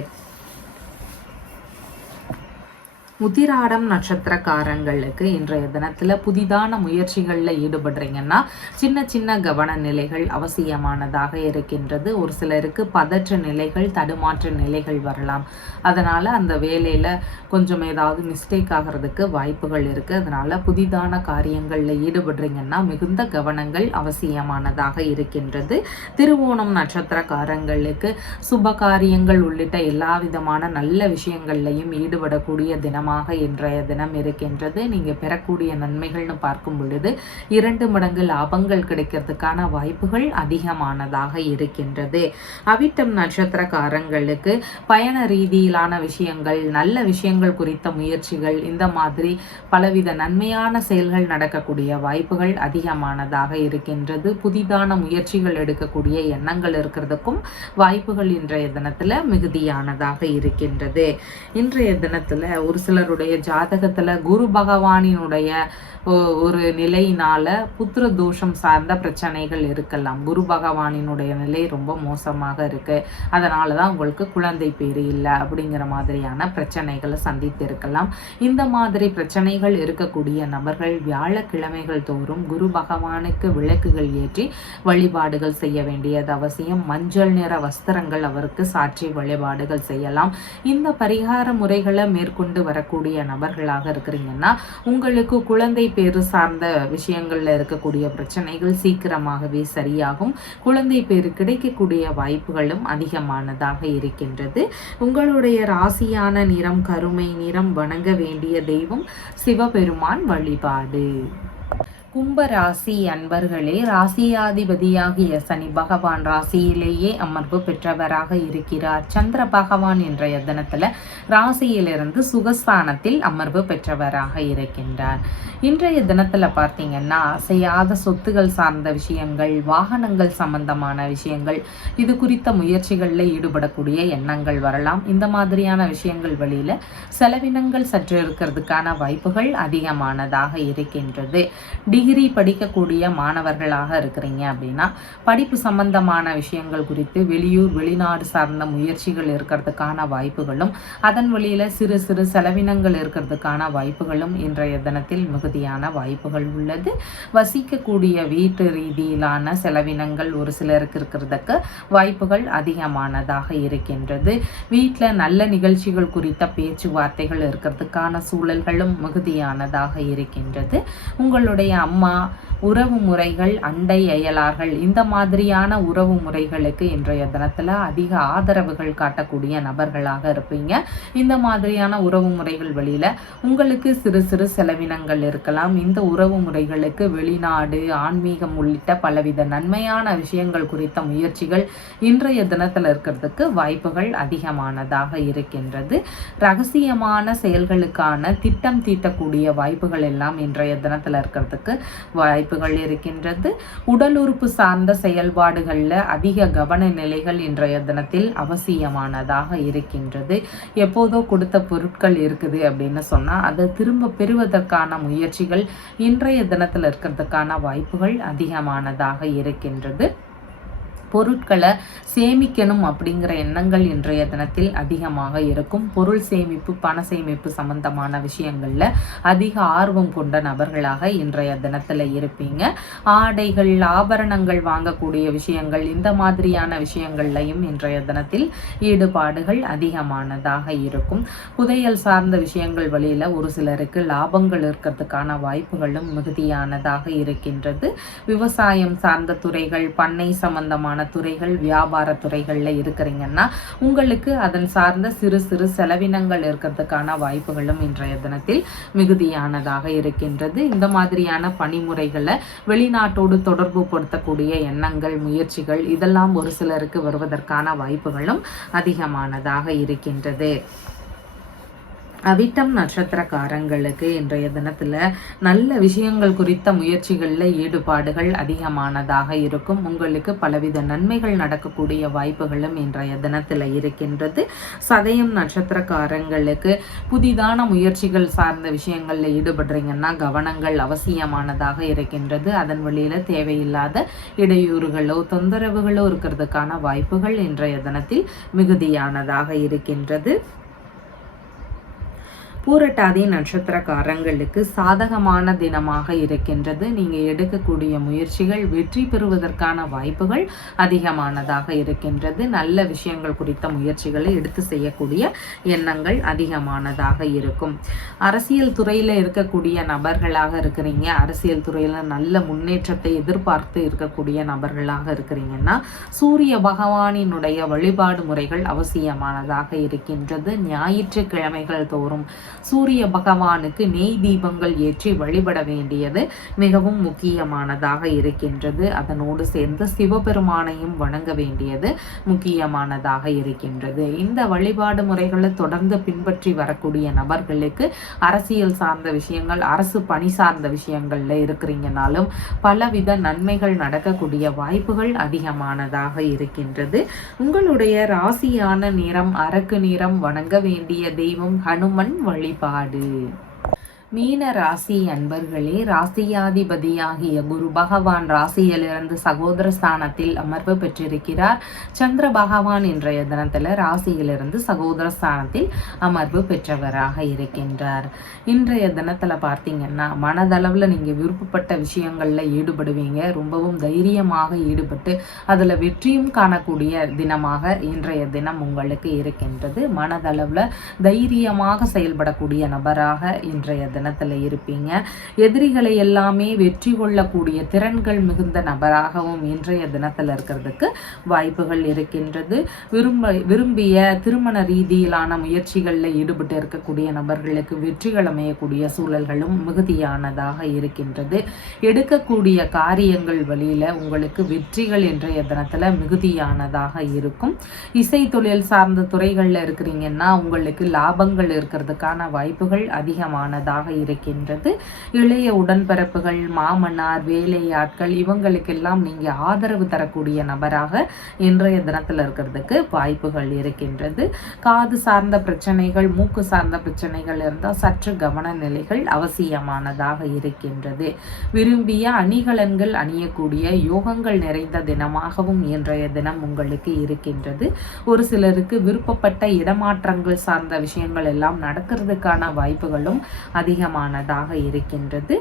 உத்திராடம் நட்சத்திரக்காரங்களுக்கு இன்றைய தினத்துல புதிதான முயற்சிகள்ல ஈடுபடுறீங்கன்னா சின்ன சின்ன கவன நிலைகள் அவசியமானதாக இருக்கின்றது. ஒரு சிலருக்கு பதற்ற நிலைகள், தடுமாற்ற நிலைகள் வரலாம். அதனால அந்த வேலையில கொஞ்சம் ஏதாவது மிஸ்டேக் ஆகிறதுக்கு வாய்ப்புகள் இருக்கு. அதனால புதிதான காரியங்கள்ல ஈடுபடுறீங்கன்னா மிகுந்த கவனங்கள் அவசியமானதாக இருக்கின்றது. திருவோணம் நட்சத்திரக்காரங்களுக்கு சுப காரியங்கள் உள்ளிட்ட எல்லா விதமான நல்ல விஷயங்கள்லையும் ஈடுபடக்கூடிய தினம் தினமாக இன்றைய தினம் இருக்கின்றது. நீங்கள் பெறக்கூடிய நன்மைகள்னு பார்க்கும் பொழுது 2 மடங்கு லாபங்கள் கிடைக்கிறதுக்கான வாய்ப்புகள் அதிகமானதாக இருக்கின்றது. அவிட்டம் நட்சத்திரக்காரங்களுக்கு பயண ரீதியிலான விஷயங்கள், நல்ல விஷயங்கள் குறித்த முயற்சிகள், இந்த மாதிரி பலவித நன்மையான செயல்கள் நடக்கக்கூடிய வாய்ப்புகள் அதிகமானதாக இருக்கின்றது. புதிதான முயற்சிகள் எடுக்கக்கூடிய எண்ணங்கள் இருக்கிறதுக்கும் வாய்ப்புகள் இன்றைய தினத்துல மிகுதியானதாக இருக்கின்றது. இன்றைய தினத்துல ஒரு சிலருடைய ஜாதகத்துல குரு பகவானினுடைய ஒரு நிலையினால புத்திர தோஷம் சார்ந்த பிரச்சனைகள் இருக்கலாம். குரு பகவானினுடைய நிலை ரொம்ப மோசமாக இருக்கு, அதனாலதான் உங்களுக்கு குழந்தை பேரு இல்லை அப்படிங்கிற மாதிரியான பிரச்சனைகளை சந்தித்து இருக்கலாம். இந்த மாதிரி பிரச்சனைகள் இருக்கக்கூடிய நபர்கள் வியாழக்கிழமைகள் தோறும் குரு பகவானுக்கு விளக்குகள் ஏற்றி வழிபாடுகள் செய்ய வேண்டியது அவசியம். மஞ்சள் நிற வஸ்திரங்கள் அவருக்கு சாற்றி வழிபாடுகள் செய்யலாம். இந்த பரிகார முறைகளை மேற்கொண்டு வரக்கூடிய நபர்களாக இருக்கிறீங்கன்னா உங்களுக்கு குழந்தை பேரு சார்ந்த விஷயங்கள்ல இருக்கக்கூடிய பிரச்சனைகள் சீக்கிரமாகவே சரியாகும். குழந்தை பேரு கிடைக்கக்கூடிய வாய்ப்புகளும் அதிகமானதாக இருக்கின்றது. உங்களுடைய ராசியான நிறம் கருமை நிறம். வணங்க வேண்டிய தெய்வம் சிவபெருமான் வழிபாடு. கும்பராசி அன்பர்களே, ராசியாதிபதியாகிய சனி பகவான் ராசியிலேயே அமர்வு பெற்றவராக இருக்கிறார். சந்திர பகவான் இன்றைய தினத்துல ராசியிலிருந்து சுகஸ்தானத்தில் அமர்வு பெற்றவராக இருக்கின்றார். இன்றைய தினத்துல பார்த்தீங்கன்னா செய்யாத சொத்துகள் சார்ந்த விஷயங்கள், வாகனங்கள் சம்பந்தமான விஷயங்கள், இது குறித்த முயற்சிகளில் ஈடுபடக்கூடிய எண்ணங்கள் வரலாம். இந்த மாதிரியான விஷயங்கள் வழியில செலவினங்கள் சற்று இருக்கிறதுக்கான வாய்ப்புகள் அதிகமானதாக இருக்கின்றது. டிகிரி படிக்கக்கூடிய மாணவர்களாக இருக்கிறீங்க அப்படின்னா படிப்பு சம்பந்தமான விஷயங்கள் குறித்து வெளியூர் வெளிநாடு சார்ந்த முயற்சிகள் இருக்கிறதுக்கான வாய்ப்புகளும், அதன் வழியில சிறு சிறு செலவினங்கள் இருக்கிறதுக்கான வாய்ப்புகளும் இன்றைய தினத்தில் மிகுதியான வாய்ப்புகள் உள்ளது. வசிக்கக்கூடிய வீட்டு ரீதியிலான செலவினங்கள் ஒரு சிலருக்கு இருக்கிறதுக்கு வாய்ப்புகள் அதிகமானதாக இருக்கின்றது. வீட்டில் நல்ல நிகழ்ச்சிகள் குறித்த பேச்சுவார்த்தைகள் இருக்கிறதுக்கான சூழல்களும் மிகுதியானதாக இருக்கின்றது. உங்களுடைய அம்மா, உறவு முறைகள், அண்டை அயலார்கள், இந்த மாதிரியான உறவு முறைகளுக்கு இன்றைய தினத்துல அதிக ஆதரவுகள் காட்டக்கூடிய நபர்களாக இருப்பீங்க. இந்த மாதிரியான உறவு முறைகள் வழியில உங்களுக்கு சிறு சிறு செலவினங்கள் இருக்கலாம். இந்த உறவு முறைகளுக்கு வெளிநாடு, ஆன்மீகம் உள்ளிட்ட பலவித நன்மையான விஷயங்கள் குறித்த முயற்சிகள் இன்றைய தினத்துல இருக்கிறதுக்கு வாய்ப்புகள் அதிகமானதாக இருக்கின்றது. ரகசியமான செயல்களுக்கான திட்டம் தீட்டக்கூடிய வாய்ப்புகள் எல்லாம் இன்றைய தினத்துல இருக்கிறதுக்கு வாய்ப்புகள் இருக்கின்றது. உடல் உறுப்பு சார்ந்த செயல்பாடுகள்ல அதிக கவன நிலைகள் இன்றைய தினத்தில் அவசியமானதாக இருக்கின்றது. எப்போதோ கொடுத்த பொருட்கள் இருக்குது அப்படின்னு சொன்னா அதை திரும்ப பெறுவதற்கான முயற்சிகள் இன்றைய தினத்தில் இருக்கிறதுக்கான வாய்ப்புகள் அதிகமானதாக இருக்கின்றது. பொருட்களை சேமிக்கணும் அப்படிங்கிற எண்ணங்கள் இன்றைய தினத்தில் அதிகமாக இருக்கும். பொருள் சேமிப்பு, பண சேமிப்பு சம்பந்தமான விஷயங்கள்ல அதிக ஆர்வம் கொண்ட நபர்களாக இன்றைய தினத்துல இருப்பீங்க. ஆடைகள், ஆபரணங்கள் வாங்கக்கூடிய விஷயங்கள், இந்த மாதிரியான விஷயங்கள்லையும் இன்றைய தினத்தில் ஈடுபாடுகள் அதிகமானதாக இருக்கும். புதையல் சார்ந்த விஷயங்கள் வழியில ஒரு சிலருக்கு லாபங்கள் இருக்கிறதுக்கான வாய்ப்புகளும் மிகுதியானதாக இருக்கின்றது. விவசாயம் சார்ந்த துறைகள், பண்ணை சம்பந்தமான துறைகள், வியாபார துறைகள்ல இருக்கிறீங்கன்னா உங்களுக்கு அதன் சார்ந்த சிறு சிறு செலவினங்கள் இருக்கிறதுக்கான வாய்ப்புகளும் இன்றைய தினத்தில் மிகுதியானதாக இருக்கின்றது. இந்த மாதிரியான பணிமுறைகளை வெளிநாட்டோடு தொடர்பு படுத்தக்கூடிய எண்ணங்கள், முயற்சிகள் இதெல்லாம் ஒரு சிலருக்கு வருவதற்கான வாய்ப்புகளும் அதிகமானதாக இருக்கின்றது. அவிட்டம் நட்சத்திரக்காரங்களுக்கு இன்றைய தினத்துல நல்ல விஷயங்கள் குறித்த முயற்சிகளில் ஈடுபாடுகள் அதிகமானதாக இருக்கும். உங்களுக்கு பலவித நன்மைகள் நடக்கக்கூடிய வாய்ப்புகளும் இன்றைய தினத்துல இருக்கின்றது. சதயம் நட்சத்திரக்காரங்களுக்கு புதிதான முயற்சிகள் சார்ந்த விஷயங்கள்ல ஈடுபடுறீங்கன்னா கவனங்கள் அவசியமானதாக இருக்கின்றது. அதன் வழியில தேவையில்லாத இடையூறுகளோ தொந்தரவுகளோ இருக்கிறதுக்கான வாய்ப்புகள் இன்றைய தினத்தில் மிகுதியானதாக இருக்கின்றது. பூரட்டாதி நட்சத்திரக்காரங்களுக்கு சாதகமான தினமாக இருக்கின்றது. நீங்க எடுக்கக்கூடிய முயற்சிகள் வெற்றி பெறுவதற்கான வாய்ப்புகள் அதிகமானதாக இருக்கின்றது. நல்ல விஷயங்கள் குறித்த முயற்சிகளை எடுத்து செய்யக்கூடிய எண்ணங்கள் அதிகமானதாக இருக்கும். அரசியல் துறையில இருக்கக்கூடிய நபர்களாக இருக்கிறீங்க, அரசியல் துறையில நல்ல முன்னேற்றத்தை எதிர்பார்த்து இருக்கக்கூடிய நபர்களாக இருக்கிறீங்கன்னா சூரிய பகவானினுடைய வழிபாடு முறைகள் அவசியமானதாக இருக்கின்றது. ஞாயிற்றுக்கிழமைகள் தோறும் சூரிய பகவானுக்கு நெய் தீபங்கள் ஏற்றி வழிபட வேண்டியது மிகவும் முக்கியமானதாக இருக்கின்றது. அதனோடு சேர்ந்து சிவபெருமானையும் வணங்க வேண்டியது முக்கியமானதாக இருக்கின்றது. இந்த வழிபாடு முறைகளை தொடர்ந்து பின்பற்றி வரக்கூடிய நபர்களுக்கு அரசியல் சார்ந்த விஷயங்கள், அரசு பணி சார்ந்த விஷயங்கள்ல இருக்கிறீங்கனாலும் பலவித நன்மைகள் நடக்கக்கூடிய வாய்ப்புகள் அதிகமானதாக இருக்கின்றது. உங்களுடைய ராசியான நிறம் அரக்கு நிறம். வணங்க வேண்டிய தெய்வம் ஹனுமன் வழிபாடு. மீன ராசி அன்பர்களே, ராசியாதிபதியாகிய குரு பகவான் ராசியிலிருந்து சகோதர ஸ்தானத்தில் அமர்வு பெற்றிருக்கிறார். சந்திர பகவான் இன்றைய தினத்தில் ராசியிலிருந்து சகோதர ஸ்தானத்தில் அமர்வு பெற்றவராக இருக்கின்றார். இன்றைய தினத்தில் பார்த்தீங்கன்னா மனதளவில் நீங்கள் விருப்பப்பட்ட விஷயங்களில் ஈடுபடுவீங்க. ரொம்பவும் தைரியமாக ஈடுபட்டு அதில் வெற்றியும் காணக்கூடிய தினமாக இன்றைய தினம் உங்களுக்கு இருக்கின்றது. மனதளவில் தைரியமாக செயல்படக்கூடிய நபராக இன்றைய தினத்தில் இருப்பீங்க. எதிரிகளை எல்லாமே வெற்றி கொள்ளக்கூடிய திறன்கள் மிகுந்த நபராகவும் இன்றைய தினத்தில் இருக்கிறதுக்கு வாய்ப்புகள் இருக்கின்றது. விரும்பிய திருமண ரீதியிலான முயற்சிகளில் ஈடுபட்டு இருக்கக்கூடிய நபர்களுக்கு வெற்றிகள் அமையக்கூடிய சூழல்களும் மிகுதியானதாக இருக்கின்றது. எடுக்கக்கூடிய காரியங்கள் வழியில உங்களுக்கு வெற்றிகள் இன்றைய தினத்தில் மிகுதியானதாக இருக்கும். இசை தொழில் சார்ந்த துறைகளில் இருக்கிறீங்கன்னா உங்களுக்கு லாபங்கள் இருக்கிறதுக்கான வாய்ப்புகள் அதிகமானதாக இருக்கின்றது. இளைய உடன்பிறப்புகள், மாமனார், வேலையாட்கள் இவங்களுக்கெல்லாம் நீங்க ஆதரவு தரக்கூடிய நபராக இன்றைய தினத்தில் இருக்கிறதுக்கு வாய்ப்புகள் இருக்கின்றது. காது சார்ந்த பிரச்சனைகள், மூக்கு சார்ந்த பிரச்சனைகள் இருந்தால் சற்று கவன நிலைகள் அவசியமானதாக இருக்கின்றது. விரும்பிய அணிகலன்கள் அணியக்கூடிய யோகங்கள் நிறைந்த தினமாகவும் இன்றைய தினம் உங்களுக்கு இருக்கின்றது. ஒரு சிலருக்கு விருப்பப்பட்ட இடமாற்றங்கள் சார்ந்த விஷயங்கள் எல்லாம் நடக்கிறதுக்கான வாய்ப்புகளும் அதிகமானதாக இருக்கின்றது.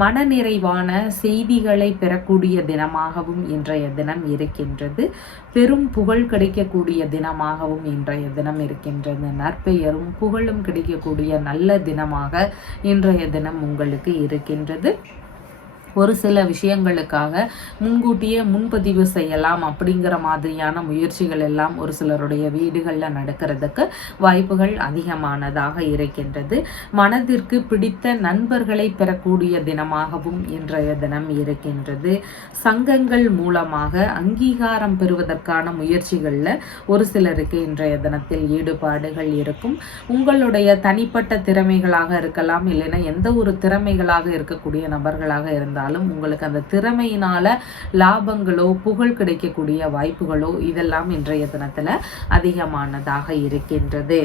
மனநிறைவான செய்திகளை பெறக்கூடிய தினமாகவும் இன்றைய தினம் இருக்கின்றது. பெரும் புகழ் கிடைக்கக்கூடிய தினமாகவும் இன்றைய தினம் இருக்கின்றது. நற்பெயரும் புகழும் கிடைக்கக்கூடிய நல்ல தினமாக இன்றைய தினம் உங்களுக்கு இருக்கின்றது. ஒரு சில விஷயங்களுக்காக முன்கூட்டியே முன்பதிவு செய்யலாம் அப்படிங்கிற மாதிரியான முயற்சிகள் எல்லாம் ஒரு சிலருடைய வீடுகளில் நடக்கிறதுக்கு வாய்ப்புகள் அதிகமானதாக இருக்கின்றது. மனதிற்கு பிடித்த நண்பர்களை பெறக்கூடிய தினமாகவும் இன்றைய தினம் இருக்கின்றது. சங்கங்கள் மூலமாக அங்கீகாரம் பெறுவதற்கான முயற்சிகளில் ஒரு சிலருக்கு இன்றைய தினத்தில் ஈடுபாடுகள் இருக்கும். உங்களுடைய தனிப்பட்ட திறமைகளாக இருக்கலாம், இல்லைன்னா எந்த ஒரு திறமைகளாக இருக்கக்கூடிய நபர்களாக இருந்தால் உங்களுக்கு அந்த திறமையினால லாபங்களோ புகழ் கிடைக்கக்கூடிய வாய்ப்புகளோ இதெல்லாம் இன்றைய தினத்துல அதிகமானதாக இருக்கின்றது.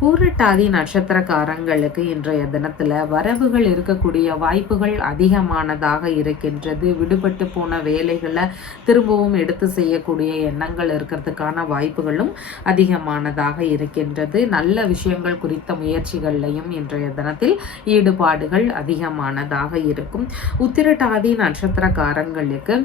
பூரட்டாதி நட்சத்திரக்காரங்களுக்கு இன்றைய தினத்துல வரவுகள் இருக்கக்கூடிய வாய்ப்புகள் அதிகமானதாக இருக்கின்றது. விடுபட்டு போன வேலைகளை திரும்பவும் எடுத்து செய்யக்கூடிய எண்ணங்கள் இருக்கிறதுக்கான வாய்ப்புகளும் அதிகமானதாக இருக்கின்றது. நல்ல விஷயங்கள் குறித்த முயற்சிகள்லையும் இன்றைய தினத்தில் ஈடுபாடுகள் அதிகமானதாக இருக்கும். உத்திரட்டாதி நட்சத்திரக்காரங்களுக்கு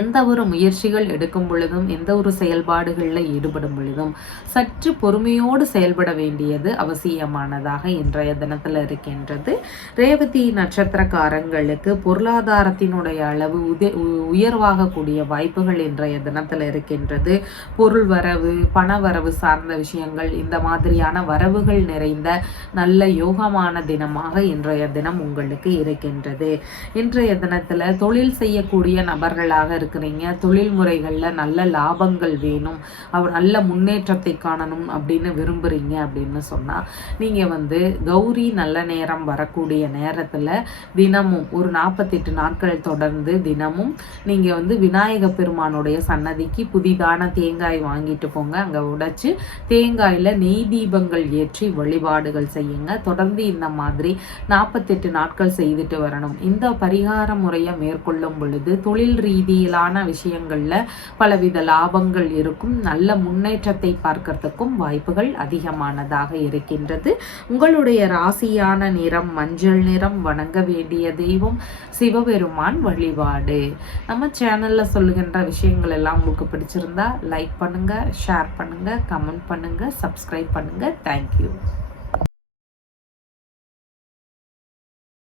எந்த ஒரு முயற்சிகள் எடுக்கும் பொழுதும், எந்த ஒரு செயல்பாடுகளில் ஈடுபடும் பொழுதும் சற்று பொறுமையோடு செயல்பட வேண்டியது அவசியமானதாக இன்றைய தினத்தில் இருக்கின்றது. ரேவதி நட்சத்திரக்காரங்களுக்கு பொருளாதாரத்தினுடைய அளவு உயர்வாகக்கூடிய வாய்ப்புகள் இன்றைய தினத்தில் இருக்கின்றது. பொருள் வரவு, பண வரவு சார்ந்த விஷயங்கள், இந்த மாதிரியான வரவுகள் நிறைந்த நல்ல யோகமான தினமாக இன்றைய தினம் உங்களுக்கு இருக்கின்றது. இன்றைய தினத்தில் தொழில் செய்யக்கூடிய நபர்களாக இருக்கிறீங்க. தொழில் முறைகளில் நல்ல லாபங்கள் வேணும், நல்ல முன்னேற்றத்தை காணணும் அப்படின்னு விரும்புகிறீங்க அப்படின்னு சொன்னால் நீங்கள் கௌரி நல்ல நேரம் வரக்கூடிய நேரத்தில் தினமும் ஒரு 48 நாட்கள் தொடர்ந்து தினமும் நீங்கள் விநாயக பெருமானுடைய சன்னதிக்கு புதிதான தேங்காய் வாங்கிட்டு போங்க. அங்கே உடைச்சு தேங்காயில் நெய் தீபங்கள் ஏற்றி வழிபாடுகள் செய்யுங்க. தொடர்ந்து இந்த மாதிரி 48 நாட்கள் செய்துட்டு வரணும். இந்த பரிகார முறையை மேற்கொள்ளும் பொழுது தொழில் ரீதியிலான விஷயங்கள்ல பலவித லாபங்கள் இருக்கும். நல்ல முன்னேற்றத்தை பார்க்கறதுக்கும் வாய்ப்புகள் அதிகமானதாக இருக்கின்றது. உங்களுடைய ராசியான நிறம் மஞ்சள் நிறம். வணங்க வேண்டிய தெய்வம் சிவபெருமான் வழிபாடு. நம்ம சேனல்ல சொல்லுகின்ற விஷயங்கள் எல்லாம் உங்களுக்கு பிடிச்சிருந்தா லைக் பண்ணுங்க, ஷேர் பண்ணுங்க, கமெண்ட் பண்ணுங்க, சப்ஸ்கிரைப் பண்ணுங்க. தேங்க்யூ.